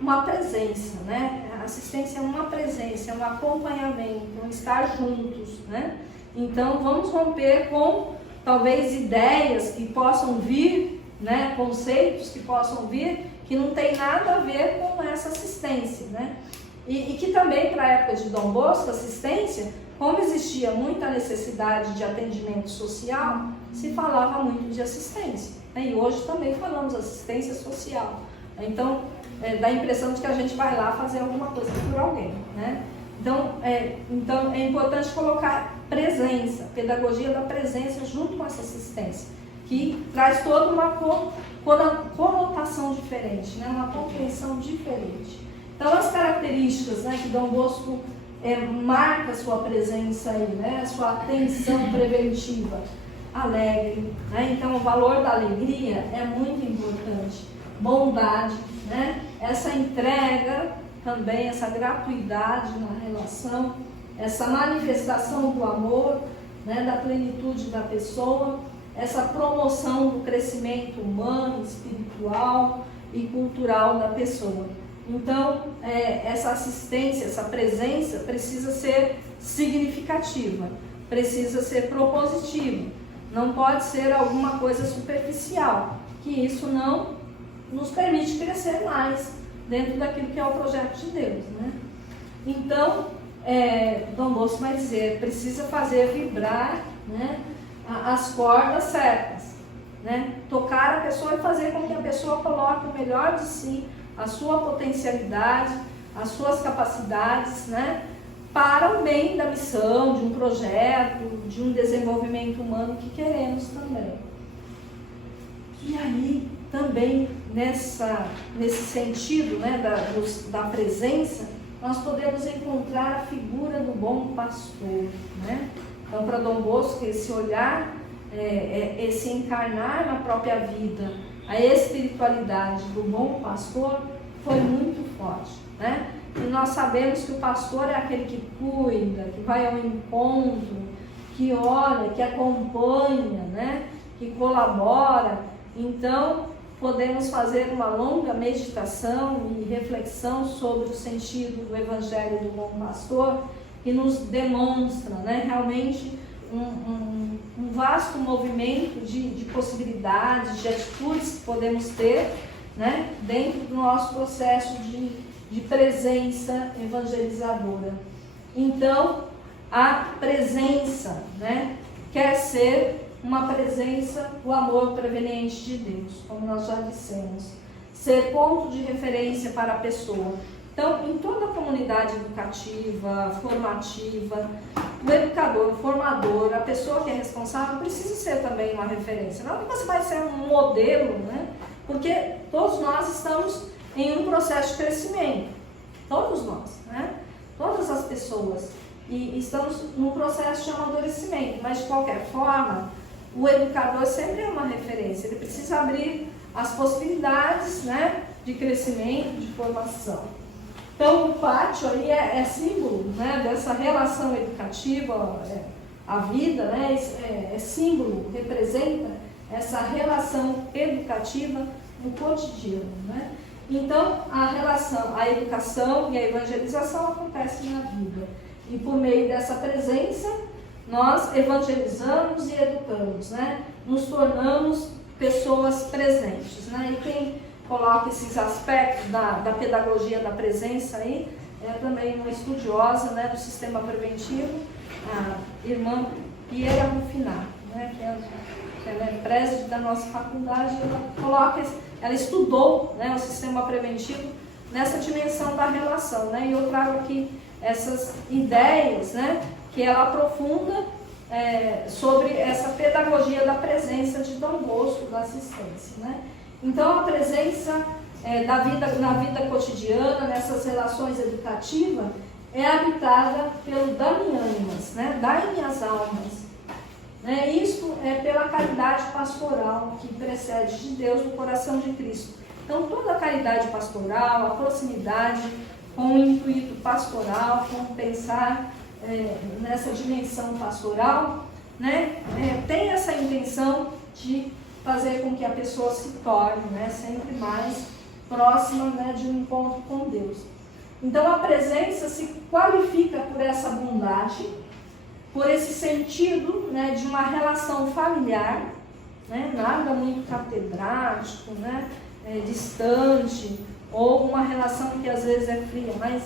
uma presença, né? A assistência é uma presença, é um acompanhamento, um estar juntos, né? Então vamos romper com talvez ideias que possam vir, né? Conceitos que possam vir que não tem nada a ver com essa assistência, né? E que também para a época de Dom Bosco, assistência, como existia muita necessidade de atendimento social, se falava muito de assistência, né? E hoje também falamos assistência social. Então, dá a impressão de que a gente vai lá fazer alguma coisa por alguém, né? Então é importante colocar presença, pedagogia da presença junto com essa assistência, que traz toda uma conotação diferente, né? Uma compreensão diferente. Então, as características, né, que Dom Bosco marca a sua presença aí, né? A sua atenção preventiva, alegre, né? Então, o valor da alegria é muito importante. Bondade, né? Essa entrega também, essa gratuidade na relação, essa manifestação do amor, né? Da plenitude da pessoa, essa promoção do crescimento humano, espiritual e cultural da pessoa. Então, essa assistência, essa presença precisa ser significativa, precisa ser propositiva, não pode ser alguma coisa superficial, que isso não nos permite crescer mais dentro daquilo que é o projeto de Deus, né? Então, Dom Bosco vai dizer, precisa fazer vibrar, né, as cordas certas, né? Tocar a pessoa e fazer com que a pessoa coloque o melhor de si, a sua potencialidade, as suas capacidades, né, para o bem da missão, de um projeto, de um desenvolvimento humano que queremos também. E aí, também nesse sentido, né, da presença, nós podemos encontrar a figura do bom pastor, né? Então, para Dom Bosco, esse olhar, esse encarnar na própria vida, a espiritualidade do bom pastor foi muito forte, né? E nós sabemos que o pastor é aquele que cuida, que vai ao encontro, que olha, que acompanha, né? Que colabora. Então, podemos fazer uma longa meditação e reflexão sobre o sentido do Evangelho do Bom Pastor, que nos demonstra, né, realmente um vasto movimento de possibilidades, de atitudes que podemos ter, né, dentro do nosso processo de presença evangelizadora. Então, a presença, né, quer ser uma presença, o amor preveniente de Deus, como nós já dissemos. Ser ponto de referência para a pessoa. Então, em toda a comunidade educativa, formativa, o educador, o formador, a pessoa que é responsável, precisa ser também uma referência. Não que você vai ser um modelo, né? Porque todos nós estamos em um processo de crescimento. Todos nós, né? Todas as pessoas. E estamos num processo de amadurecimento. Mas, de qualquer forma, o educador sempre é uma referência. Ele precisa abrir as possibilidades, né, de crescimento, de formação. Então, o pátio aí é símbolo, né, dessa relação educativa, a vida, né, é símbolo, representa essa relação educativa no cotidiano, né? Então, a educação e a evangelização acontecem na vida. E por meio dessa presença, nós evangelizamos e educamos, né? Nos tornamos pessoas presentes, né? E quem coloca esses aspectos da pedagogia da presença aí é também uma estudiosa, né, do sistema preventivo, a irmã Piera Rufinar, né? Ela é présidente da nossa faculdade, ela estudou, né, o sistema preventivo nessa dimensão da relação, né? E eu trago aqui essas ideias, né, que ela aprofunda sobre essa pedagogia da presença de Dom Bosco, da assistência, né? Então, a presença na vida cotidiana, nessas relações educativas, é habitada pelo dai-me ânimas, né? Dai-me as almas. Né? Isso é pela caridade pastoral que precede de Deus no coração de Cristo. Então, toda a caridade pastoral, a proximidade com o intuito pastoral, com pensar nessa dimensão pastoral, né? Tem essa intenção de fazer com que a pessoa se torne, né, sempre mais próxima, né, de um encontro com Deus. Então, a presença se qualifica por essa bondade, por esse sentido, né, de uma relação familiar, né, nada muito catedrático, né, distante, ou uma relação que às vezes é fria, mas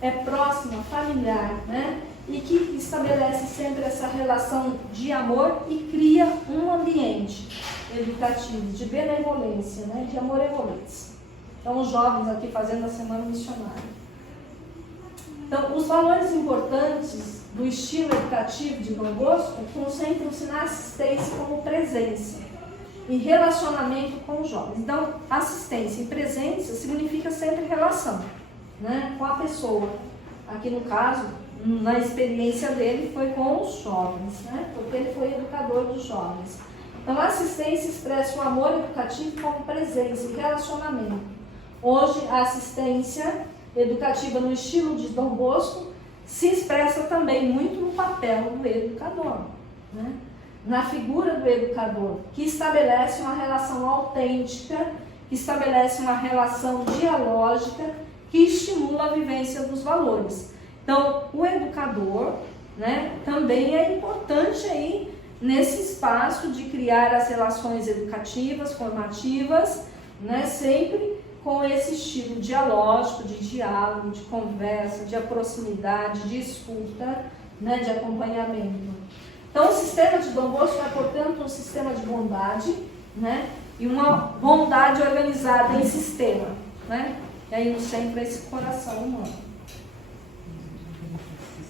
é próxima, familiar, né, e que estabelece sempre essa relação de amor e cria um ambiente educativo, de benevolência, né, de amorevolência. Então, os jovens aqui fazendo a Semana Missionária. Então, os valores importantes do estilo educativo de Dom Bosco concentram-se na assistência como presença e relacionamento com os jovens. Então, assistência e presença significa sempre relação, né, com a pessoa. Aqui no caso, na experiência dele, foi com os jovens, né, porque ele foi educador dos jovens. Então, a assistência expressa o amor educativo como presença e relacionamento. Hoje, a assistência educativa no estilo de Dom Bosco se expressa também muito no papel do educador, né? Na figura do educador, que estabelece uma relação autêntica, que estabelece uma relação dialógica, que estimula a vivência dos valores. Então, o educador, né, também é importante aí nesse espaço de criar as relações educativas, formativas, né, sempre com esse estilo dialógico, de diálogo, de conversa, de proximidade, de escuta, né, de acompanhamento. Então, o sistema de Dom Bosco é, portanto, um sistema de bondade, né, e uma bondade organizada em sistema, né, e aí no centro é esse coração humano.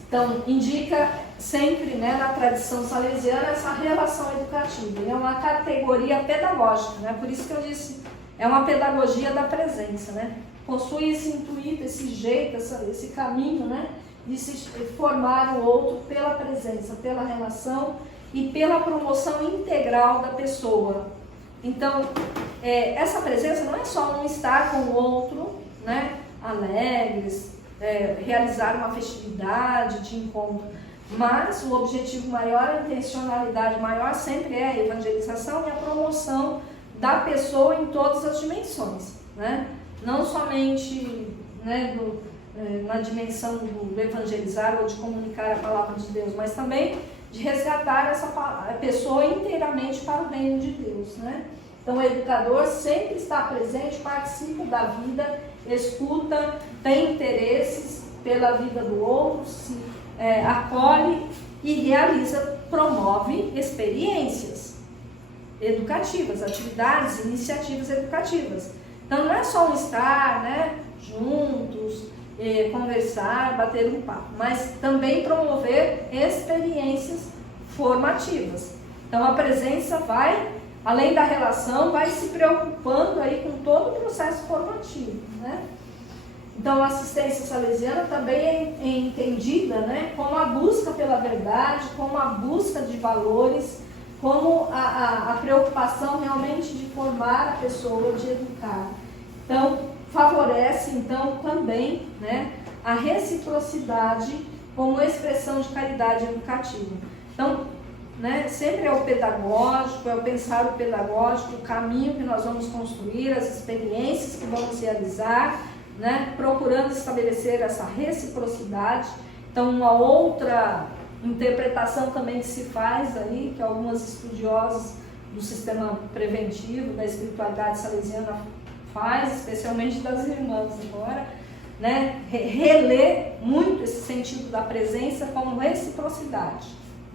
Então, indica sempre, né, na tradição salesiana essa relação educativa. É uma categoria pedagógica, né? Por isso que eu disse, é uma pedagogia da presença, né? Possui esse intuito, esse jeito, esse caminho, né, de se formar o outro pela presença, pela relação e pela promoção integral da pessoa. Então, essa presença não é só um estar com o outro, né, alegres, realizar uma festividade de encontro, mas o objetivo maior, a intencionalidade maior sempre é a evangelização e a promoção da pessoa em todas as dimensões, né? Não somente, né, na dimensão do evangelizar ou de comunicar a palavra de Deus, mas também de resgatar essa pessoa inteiramente para o reino de Deus, né? Então, o educador sempre está presente, participa da vida, escuta, tem interesses pela vida do outro, se acolhe e realiza, promove experiências educativas, atividades, iniciativas educativas. Então, não é só um estar, né, juntos, conversar, bater um papo, mas também promover experiências formativas. Então, a presença vai, além da relação, vai se preocupando aí com todo o processo formativo, né? Então, a assistência salesiana também é entendida, né, como a busca pela verdade, como a busca de valores, como a preocupação realmente de formar a pessoa, de educar. Então, favorece então também, né, a reciprocidade como expressão de caridade educativa. Então, né, sempre é o pedagógico, é o pensar o pedagógico, o caminho que nós vamos construir, as experiências que vamos realizar, né, procurando estabelecer essa reciprocidade. Então, uma outra interpretação também que se faz aí, que algumas estudiosas do sistema preventivo, da espiritualidade salesiana faz, especialmente das irmãs agora, né, relê muito esse sentido da presença como reciprocidade,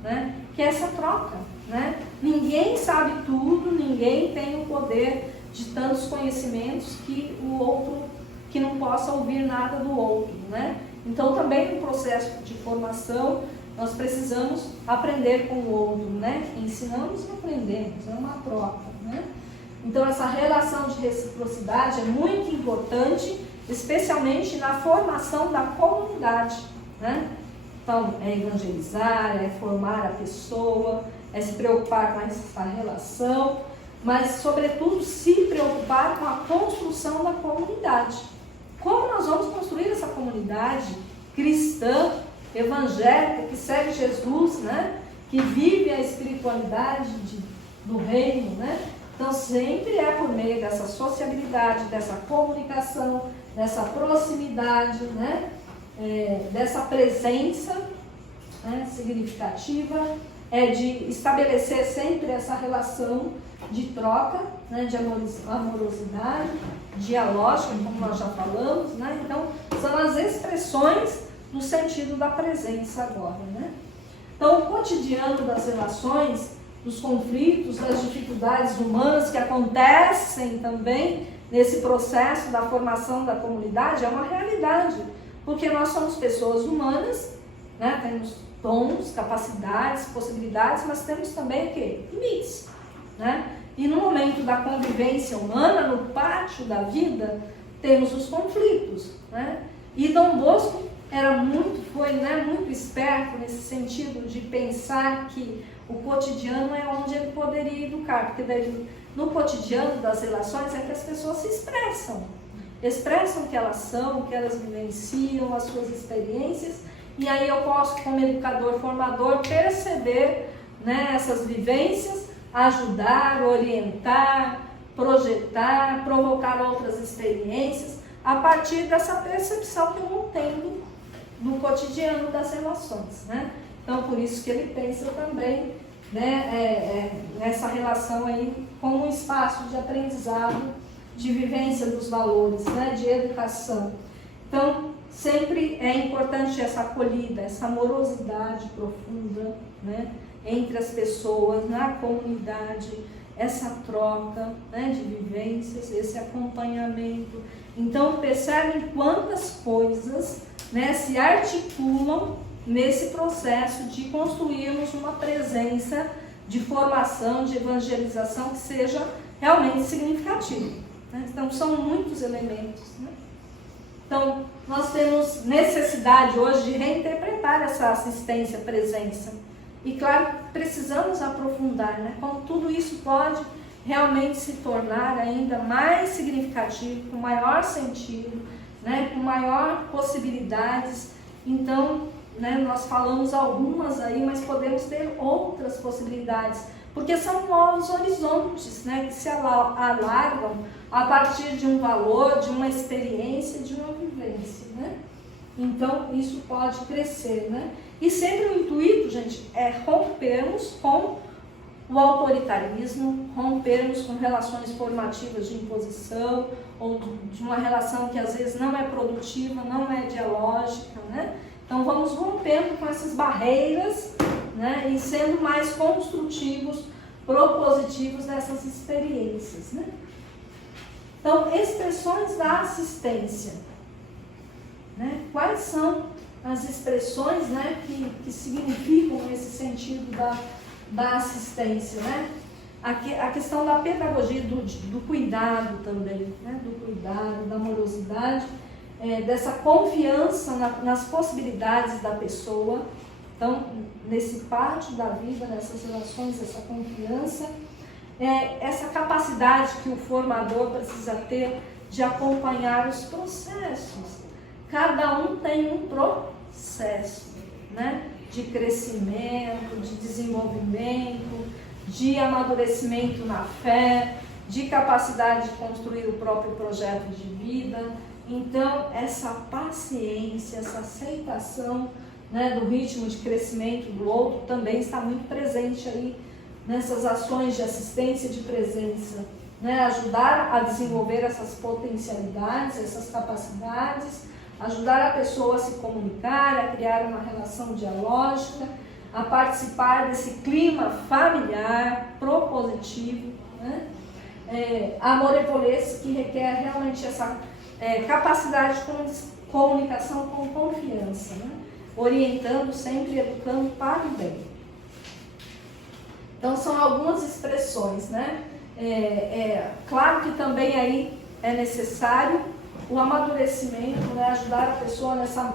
né, que é essa troca, né? Ninguém sabe tudo, ninguém tem o poder de tantos conhecimentos que o outro, que não possa ouvir nada do outro, né? Então também no processo de formação nós precisamos aprender com o outro, né? Ensinamos e aprendemos, é uma troca, né? Então essa relação de reciprocidade é muito importante, especialmente na formação da comunidade, né? Então, é evangelizar, é formar a pessoa, é se preocupar com essa relação, mas, sobretudo, se preocupar com a construção da comunidade. Como nós vamos construir essa comunidade cristã, evangélica, que segue Jesus, né? Que vive a espiritualidade do reino, né? Então, sempre é por meio dessa sociabilidade, dessa comunicação, dessa proximidade, né? Dessa presença, né, significativa, de estabelecer sempre essa relação de troca, né, de amorosidade, dialógica, como nós já falamos, né? Então, são as expressões no sentido da presença agora, né? Então, o cotidiano das relações, dos conflitos, das dificuldades humanas que acontecem também nesse processo da formação da comunidade é uma realidade. Porque nós somos pessoas humanas, né? Temos dons, capacidades, possibilidades, mas temos também o quê? Limites, né? E no momento da convivência humana, no pátio da vida, temos os conflitos, né? E Dom Bosco foi muito esperto nesse sentido de pensar que o cotidiano é onde ele poderia educar, porque daí, no cotidiano das relações é que as pessoas se expressam o que elas são, o que elas vivenciam, as suas experiências, e aí eu posso, como educador, formador, perceber, né, essas vivências, ajudar, orientar, projetar, provocar outras experiências, a partir dessa percepção que eu vou tendo no cotidiano das relações, né? Então, por isso que ele pensa também, né, nessa relação aí como um espaço de aprendizado, de vivência dos valores, né, de educação. Então, sempre é importante essa acolhida, essa amorosidade profunda, né, entre as pessoas, na comunidade, essa troca, né, de vivências, esse acompanhamento. Então, percebem quantas coisas, né, se articulam nesse processo de construirmos uma presença de formação, de evangelização que seja realmente significativa. Então, são muitos elementos, né? Então, nós temos necessidade hoje de reinterpretar essa assistência, presença. E, claro, precisamos aprofundar, né? Como tudo isso pode realmente se tornar ainda mais significativo, com maior sentido, né? Com maior possibilidades. Então, né, nós falamos algumas aí, mas podemos ter outras possibilidades, porque são novos horizontes, né, que se alargam a partir de um valor, de uma experiência, de uma vivência, né? Então, isso pode crescer, né? E sempre o intuito, gente, é rompermos com o autoritarismo, rompermos com relações formativas de imposição, ou de uma relação que às vezes não é produtiva, não é dialógica, né? Então, vamos rompendo com essas barreiras, né, e sendo mais construtivos, propositivos nessas experiências, né? Então, expressões da assistência, né? Quais são as expressões, né, que significam esse sentido da assistência, né? A questão da pedagogia, do cuidado também, né? Do cuidado, da amorosidade, dessa confiança nas possibilidades da pessoa, Então, nesse pátio da vida, nessas relações, essa confiança, essa capacidade que o formador precisa ter de acompanhar os processos. Cada um tem um processo, né? De crescimento, de desenvolvimento, de amadurecimento na fé, de capacidade de construir o próprio projeto de vida. Então, essa paciência, essa aceitação, né, do ritmo de crescimento do outro também está muito presente aí nessas ações de assistência de presença, né, ajudar a desenvolver essas potencialidades, essas capacidades, ajudar a pessoa a se comunicar, a criar uma relação dialógica, a participar desse clima familiar, propositivo, né? Amor evolesse, que requer realmente essa capacidade de comunicação com confiança, né? Orientando sempre, educando para o bem. Então são algumas expressões, né? Claro que também aí é necessário o amadurecimento, né? Ajudar a pessoa nessa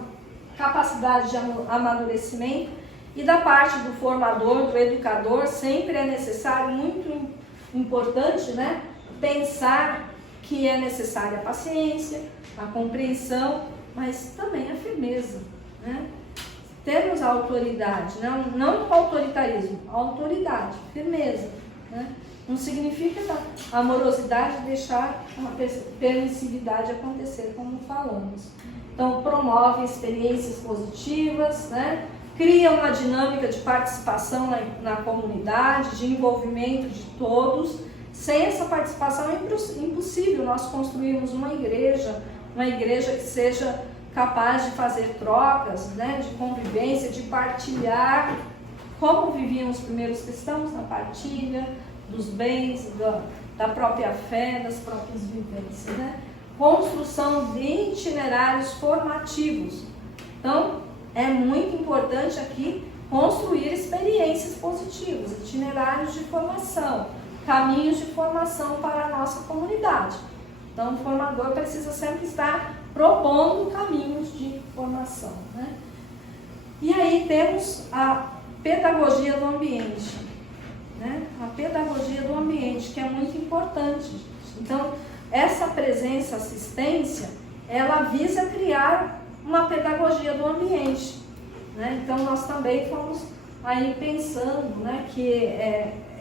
capacidade de amadurecimento, e da parte do formador, do educador, sempre é necessário, muito importante, né? Pensar que é necessária a paciência, a compreensão, mas também a firmeza, né? Temos a autoridade, não o autoritarismo, a autoridade, firmeza, né? Não significa a amorosidade deixar a permissividade acontecer, como falamos. Então, promove experiências positivas, né? Cria uma dinâmica de participação na comunidade, de envolvimento de todos. Sem essa participação é impossível nós construirmos uma igreja que seja capaz de fazer trocas, né, de convivência, de partilhar, como viviam os primeiros cristãos, na partilha dos bens, da própria fé, das próprias vivências, né? Construção de itinerários formativos. Então, é muito importante aqui construir experiências positivas, itinerários de formação, caminhos de formação para a nossa comunidade. Então, o formador precisa sempre estar propondo caminhos de formação, né? E aí temos a pedagogia do ambiente, né? A pedagogia do ambiente, que é muito importante. Então, essa presença, assistência, ela visa criar uma pedagogia do ambiente, né? Então, nós também fomos aí pensando, né, que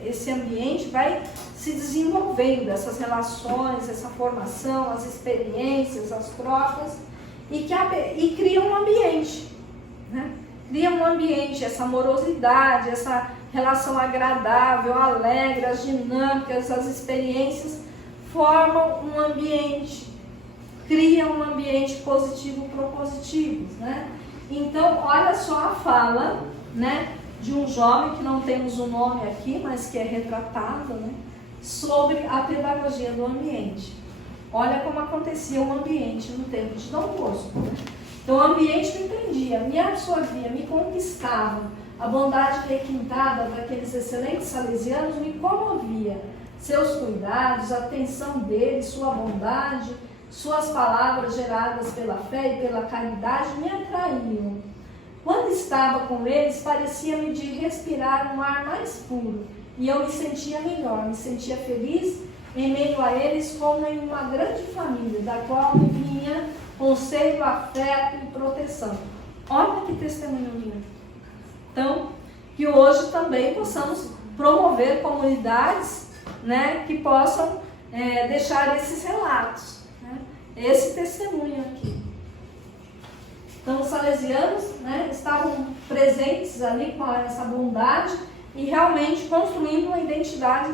esse ambiente vai se desenvolvendo, essas relações, essa formação, as experiências, as trocas, e cria um ambiente, né? Cria um ambiente, essa amorosidade, essa relação agradável, alegre, as dinâmicas, as experiências formam um ambiente, criam um ambiente positivo propositivo, né? Então, olha só a fala, né, de um jovem, que não temos o nome aqui, mas que é retratado, né, sobre a pedagogia do ambiente. Olha como acontecia o ambiente no tempo de Dom Bosco, né? Então, o ambiente me prendia, me absorvia, me conquistava. A bondade requintada daqueles excelentes salesianos me comovia. Seus cuidados, a atenção deles, sua bondade, suas palavras geradas pela fé e pela caridade me atraíam. Quando estava com eles, parecia-me de respirar um ar mais puro, e eu me sentia melhor, me sentia feliz em meio a eles, como em uma grande família, da qual me vinha conselho, afeto e proteção. Olha que testemunho lindo. Então, que hoje também possamos promover comunidades, né, que possam deixar esses relatos, né, esse testemunho aqui. Então, os salesianos, né, estavam presentes ali com essa bondade e realmente construindo uma identidade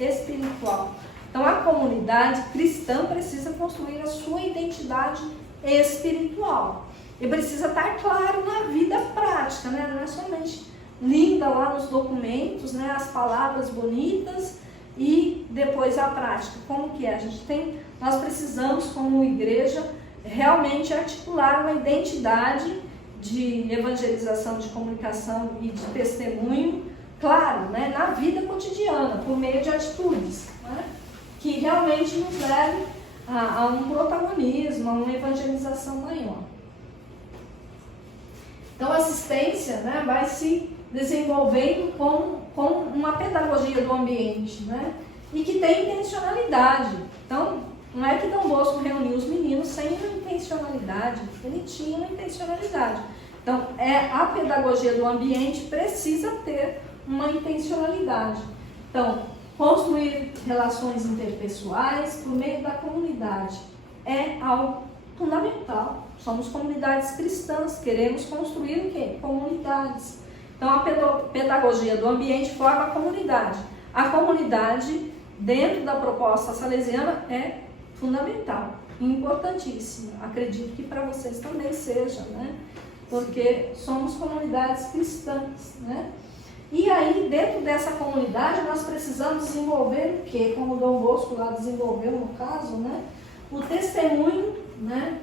espiritual. Então, a comunidade cristã precisa construir a sua identidade espiritual. E precisa estar claro na vida prática, né? Não é somente linda lá nos documentos, né, as palavras bonitas e depois a prática. Como que é? Nós precisamos, como igreja, realmente articular uma identidade de evangelização, de comunicação e de testemunho, claro, né, na vida cotidiana, por meio de atitudes, né, que realmente nos leve a um protagonismo, a uma evangelização maior. Então, a assistência, né, vai se desenvolvendo com uma pedagogia do ambiente, né, e que tem intencionalidade. Então, não é que Dom Bosco reuniu os meninos sem uma intencionalidade, ele tinha uma intencionalidade. Então, a pedagogia do ambiente precisa ter uma intencionalidade. Então, construir relações interpessoais por meio da comunidade é algo fundamental. Somos comunidades cristãs, queremos construir o quê? Comunidades. Então, a pedagogia do ambiente forma a comunidade. A comunidade, dentro da proposta salesiana, é fundamental, importantíssima. Acredito que para vocês também seja, né? Porque somos comunidades cristãs, né? E aí, dentro dessa comunidade, nós precisamos desenvolver o quê? Como o Dom Bosco lá desenvolveu no caso, né? O testemunho, né?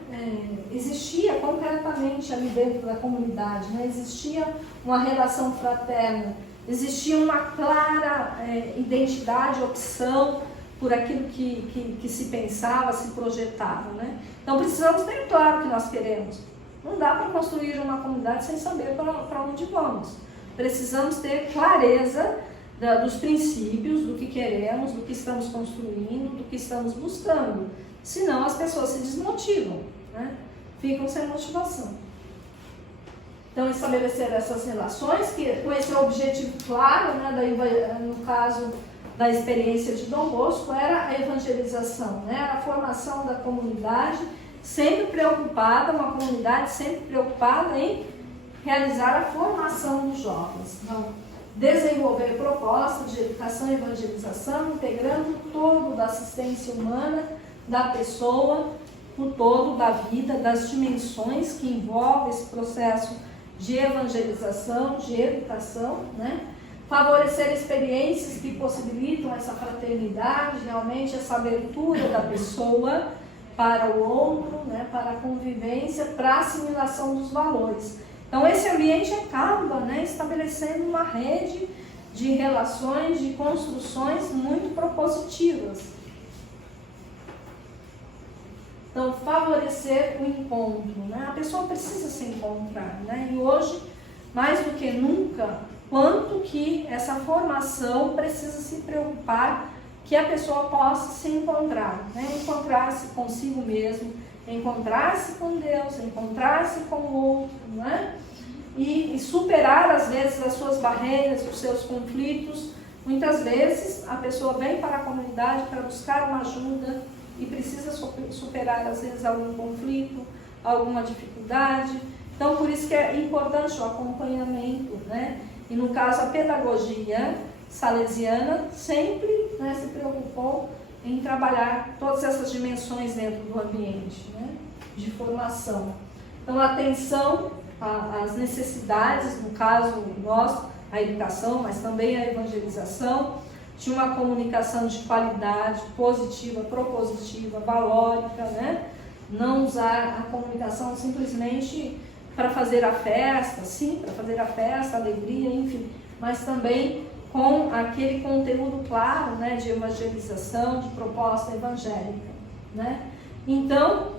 Existia concretamente ali dentro da comunidade, né? Existia uma relação fraterna, existia uma clara identidade, opção por aquilo que se pensava, se projetava, né? Então precisamos ter claro o que nós queremos. Não dá para construir uma comunidade sem saber para onde vamos. Precisamos ter clareza dos princípios, do que queremos, do que estamos construindo, do que estamos buscando. Senão as pessoas se desmotivam, né? Ficam sem motivação. Então, estabelecer essas relações, com esse objetivo claro, né, no caso da experiência de Dom Bosco, era a evangelização, né, a formação da comunidade, sempre preocupada, uma comunidade sempre preocupada em realizar a formação dos jovens. Então, desenvolver propostas de educação e evangelização, integrando o todo da assistência humana, da pessoa, o todo da vida, das dimensões que envolve esse processo de evangelização, de educação, né? Favorecer experiências que possibilitam essa fraternidade, realmente essa abertura da pessoa para o outro, né? Para a convivência, para a assimilação dos valores. Então, esse ambiente acaba, né, estabelecendo uma rede de relações, de construções muito propositivas. Então, favorecer o encontro, né? A pessoa precisa se encontrar, né? E hoje, mais do que nunca, quanto que essa formação precisa se preocupar que a pessoa possa se encontrar, né? Encontrar-se consigo mesmo, encontrar-se com Deus, encontrar-se com o outro, né? E superar, às vezes, as suas barreiras, os seus conflitos. Muitas vezes, a pessoa vem para a comunidade para buscar uma ajuda e precisa superar, às vezes, algum conflito, alguma dificuldade. Então, por isso que é importante o acompanhamento, né? E, no caso, a pedagogia salesiana sempre, né, se preocupou em trabalhar todas essas dimensões dentro do ambiente, né, de formação. Então, a atenção às necessidades, no caso nosso, a educação, mas também a evangelização, de uma comunicação de qualidade, positiva, propositiva, valórica, né? Não usar a comunicação simplesmente para fazer a festa, sim, para fazer a festa, a alegria, enfim, mas também com aquele conteúdo claro, né, de evangelização, de proposta evangélica, né? Então,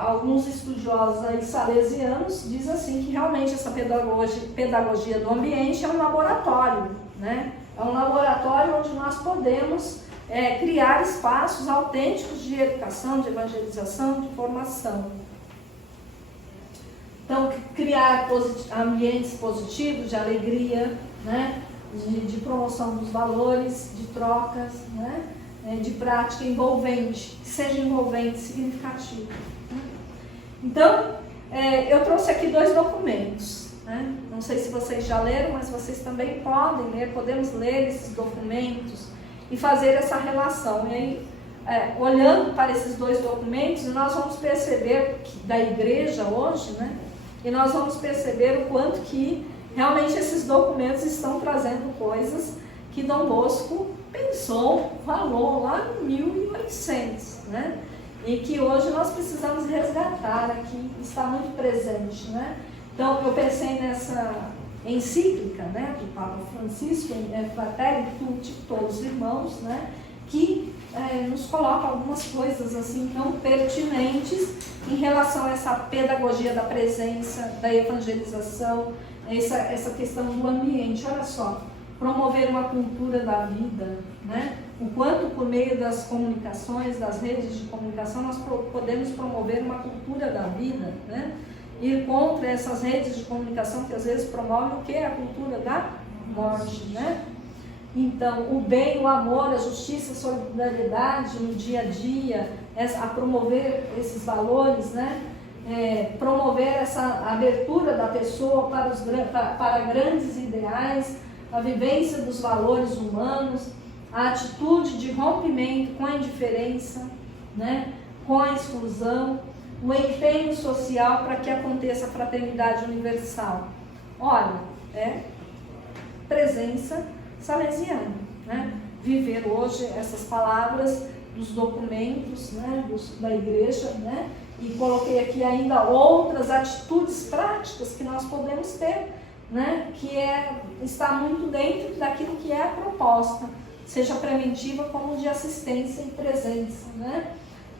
alguns estudiosos aí salesianos dizem assim que realmente essa pedagogia do ambiente é um laboratório, né? É um laboratório onde nós podemos criar espaços autênticos de educação, de evangelização, de formação. Então, criar ambientes positivos, de alegria, né? De promoção dos valores, de trocas, né? De prática envolvente, que seja envolvente, significativo. Né? Então, eu trouxe aqui 2 documentos. Né? Não sei se vocês já leram, mas vocês também podem ler, podemos ler esses documentos e fazer essa relação. E aí, olhando para esses 2 documentos, nós vamos perceber que, da igreja hoje, né? E nós vamos perceber o quanto que realmente esses documentos estão trazendo coisas que Dom Bosco pensou, falou lá em 1800, né? E que hoje nós precisamos resgatar aqui, está muito presente, né? Então, eu pensei nessa encíclica, né, do Papa Francisco, Fratelli Tutti, todos irmãos, né, que nos coloca algumas coisas assim tão pertinentes em relação a essa pedagogia da presença, da evangelização, essa questão do ambiente. Olha só, promover uma cultura da vida, né? O quanto por meio das comunicações, das redes de comunicação, nós podemos promover uma cultura da vida, né? Ir contra essas redes de comunicação que às vezes promovem o que? A cultura da morte, né? Então, o bem, o amor, a justiça, a solidariedade no dia a dia, a promover esses valores, né? Promover essa abertura da pessoa para grandes ideais, a vivência dos valores humanos, a atitude de rompimento com a indiferença, né? Com a exclusão, o empenho social para que aconteça a fraternidade universal. Olha, presença salesiana, né? Viver hoje essas palavras dos documentos, né? Da igreja, né? E coloquei aqui ainda outras atitudes práticas que nós podemos ter, né? Que está muito dentro daquilo que é a proposta, seja preventiva como de assistência e presença, né?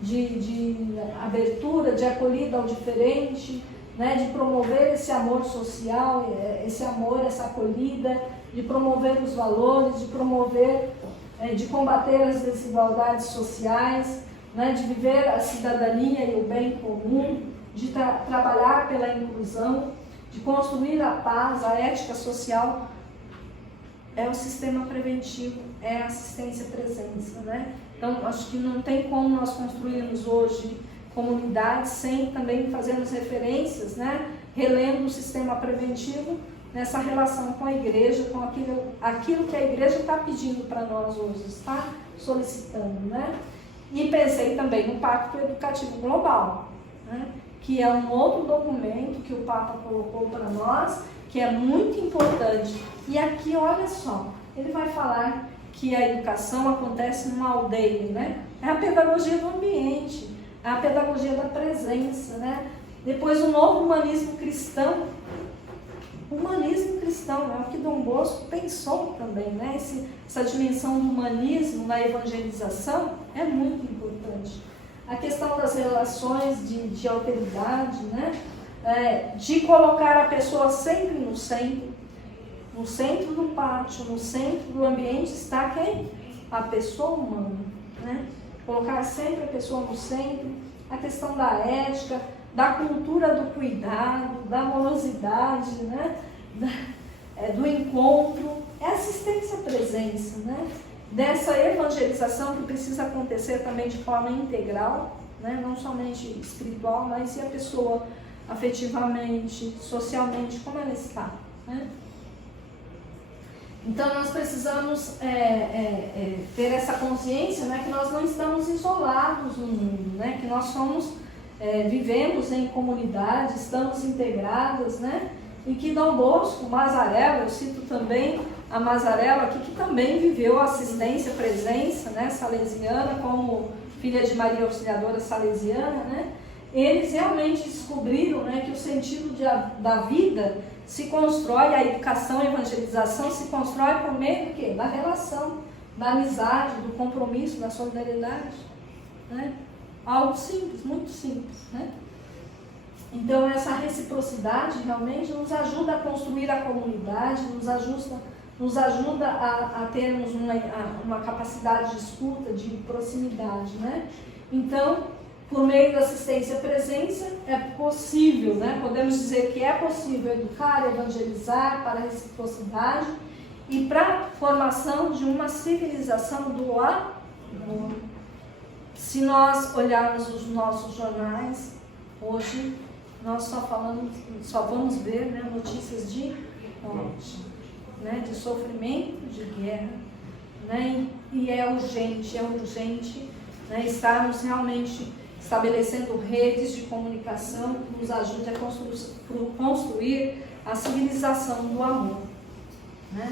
De abertura, de acolhida ao diferente, né? De promover esse amor social, esse amor, essa acolhida, de promover os valores, de promover, de combater as desigualdades sociais, né? De viver a cidadania e o bem comum, de trabalhar pela inclusão, de construir a paz, a ética social. É o sistema preventivo, é a assistência-presença, né? Então, acho que não tem como nós construirmos hoje comunidades sem também fazermos referências, né? Relendo o sistema preventivo nessa relação com a igreja, com aquilo que a igreja está pedindo para nós hoje, está solicitando, né? E pensei também no Pacto Educativo Global, né? Que é um outro documento que o Papa colocou para nós, que é muito importante. E aqui, olha só, ele vai falar que a educação acontece numa aldeia, né? É a pedagogia do ambiente, é a pedagogia da presença, né? Depois o novo humanismo cristão, é o que Dom Bosco pensou também, né? Essa dimensão do humanismo na evangelização é muito importante. A questão das relações de autoridade, né? De colocar a pessoa sempre no centro do pátio, no centro do ambiente está quem? A pessoa humana, né? Colocar sempre a pessoa no centro, a questão da ética, da cultura do cuidado, da amorosidade, né? Do encontro, é assistência à presença, né? Dessa evangelização que precisa acontecer também de forma integral, né? Não somente espiritual, mas se a pessoa afetivamente, socialmente, como ela está, né? Então nós precisamos ter essa consciência, né, que nós não estamos isolados no mundo, né, que nós vivemos em comunidade, estamos integradas, né, e que Dom Bosco, Mazzarello, eu cito também a Mazzarello aqui, que também viveu assistência, presença, né, salesiana, como filha de Maria Auxiliadora salesiana, né, eles realmente descobriram, né, que o sentido da vida se constrói, a educação, a evangelização se constrói por meio do quê? Da relação, da amizade, do compromisso, da solidariedade, né? Algo simples, muito simples, né? Então essa reciprocidade realmente nos ajuda a construir a comunidade, nos ajuda a termos uma capacidade de escuta, de proximidade, né? Então, por meio da assistência à presença, é possível, né? Podemos dizer que é possível educar, evangelizar para a reciprocidade e para a formação de uma civilização do amor. Se nós olharmos os nossos jornais, hoje nós só vamos ver, né, notícias de morte, né, de sofrimento, de guerra, né? E é urgente, né, estarmos realmente estabelecendo redes de comunicação que nos ajude a construir a civilização do amor, né?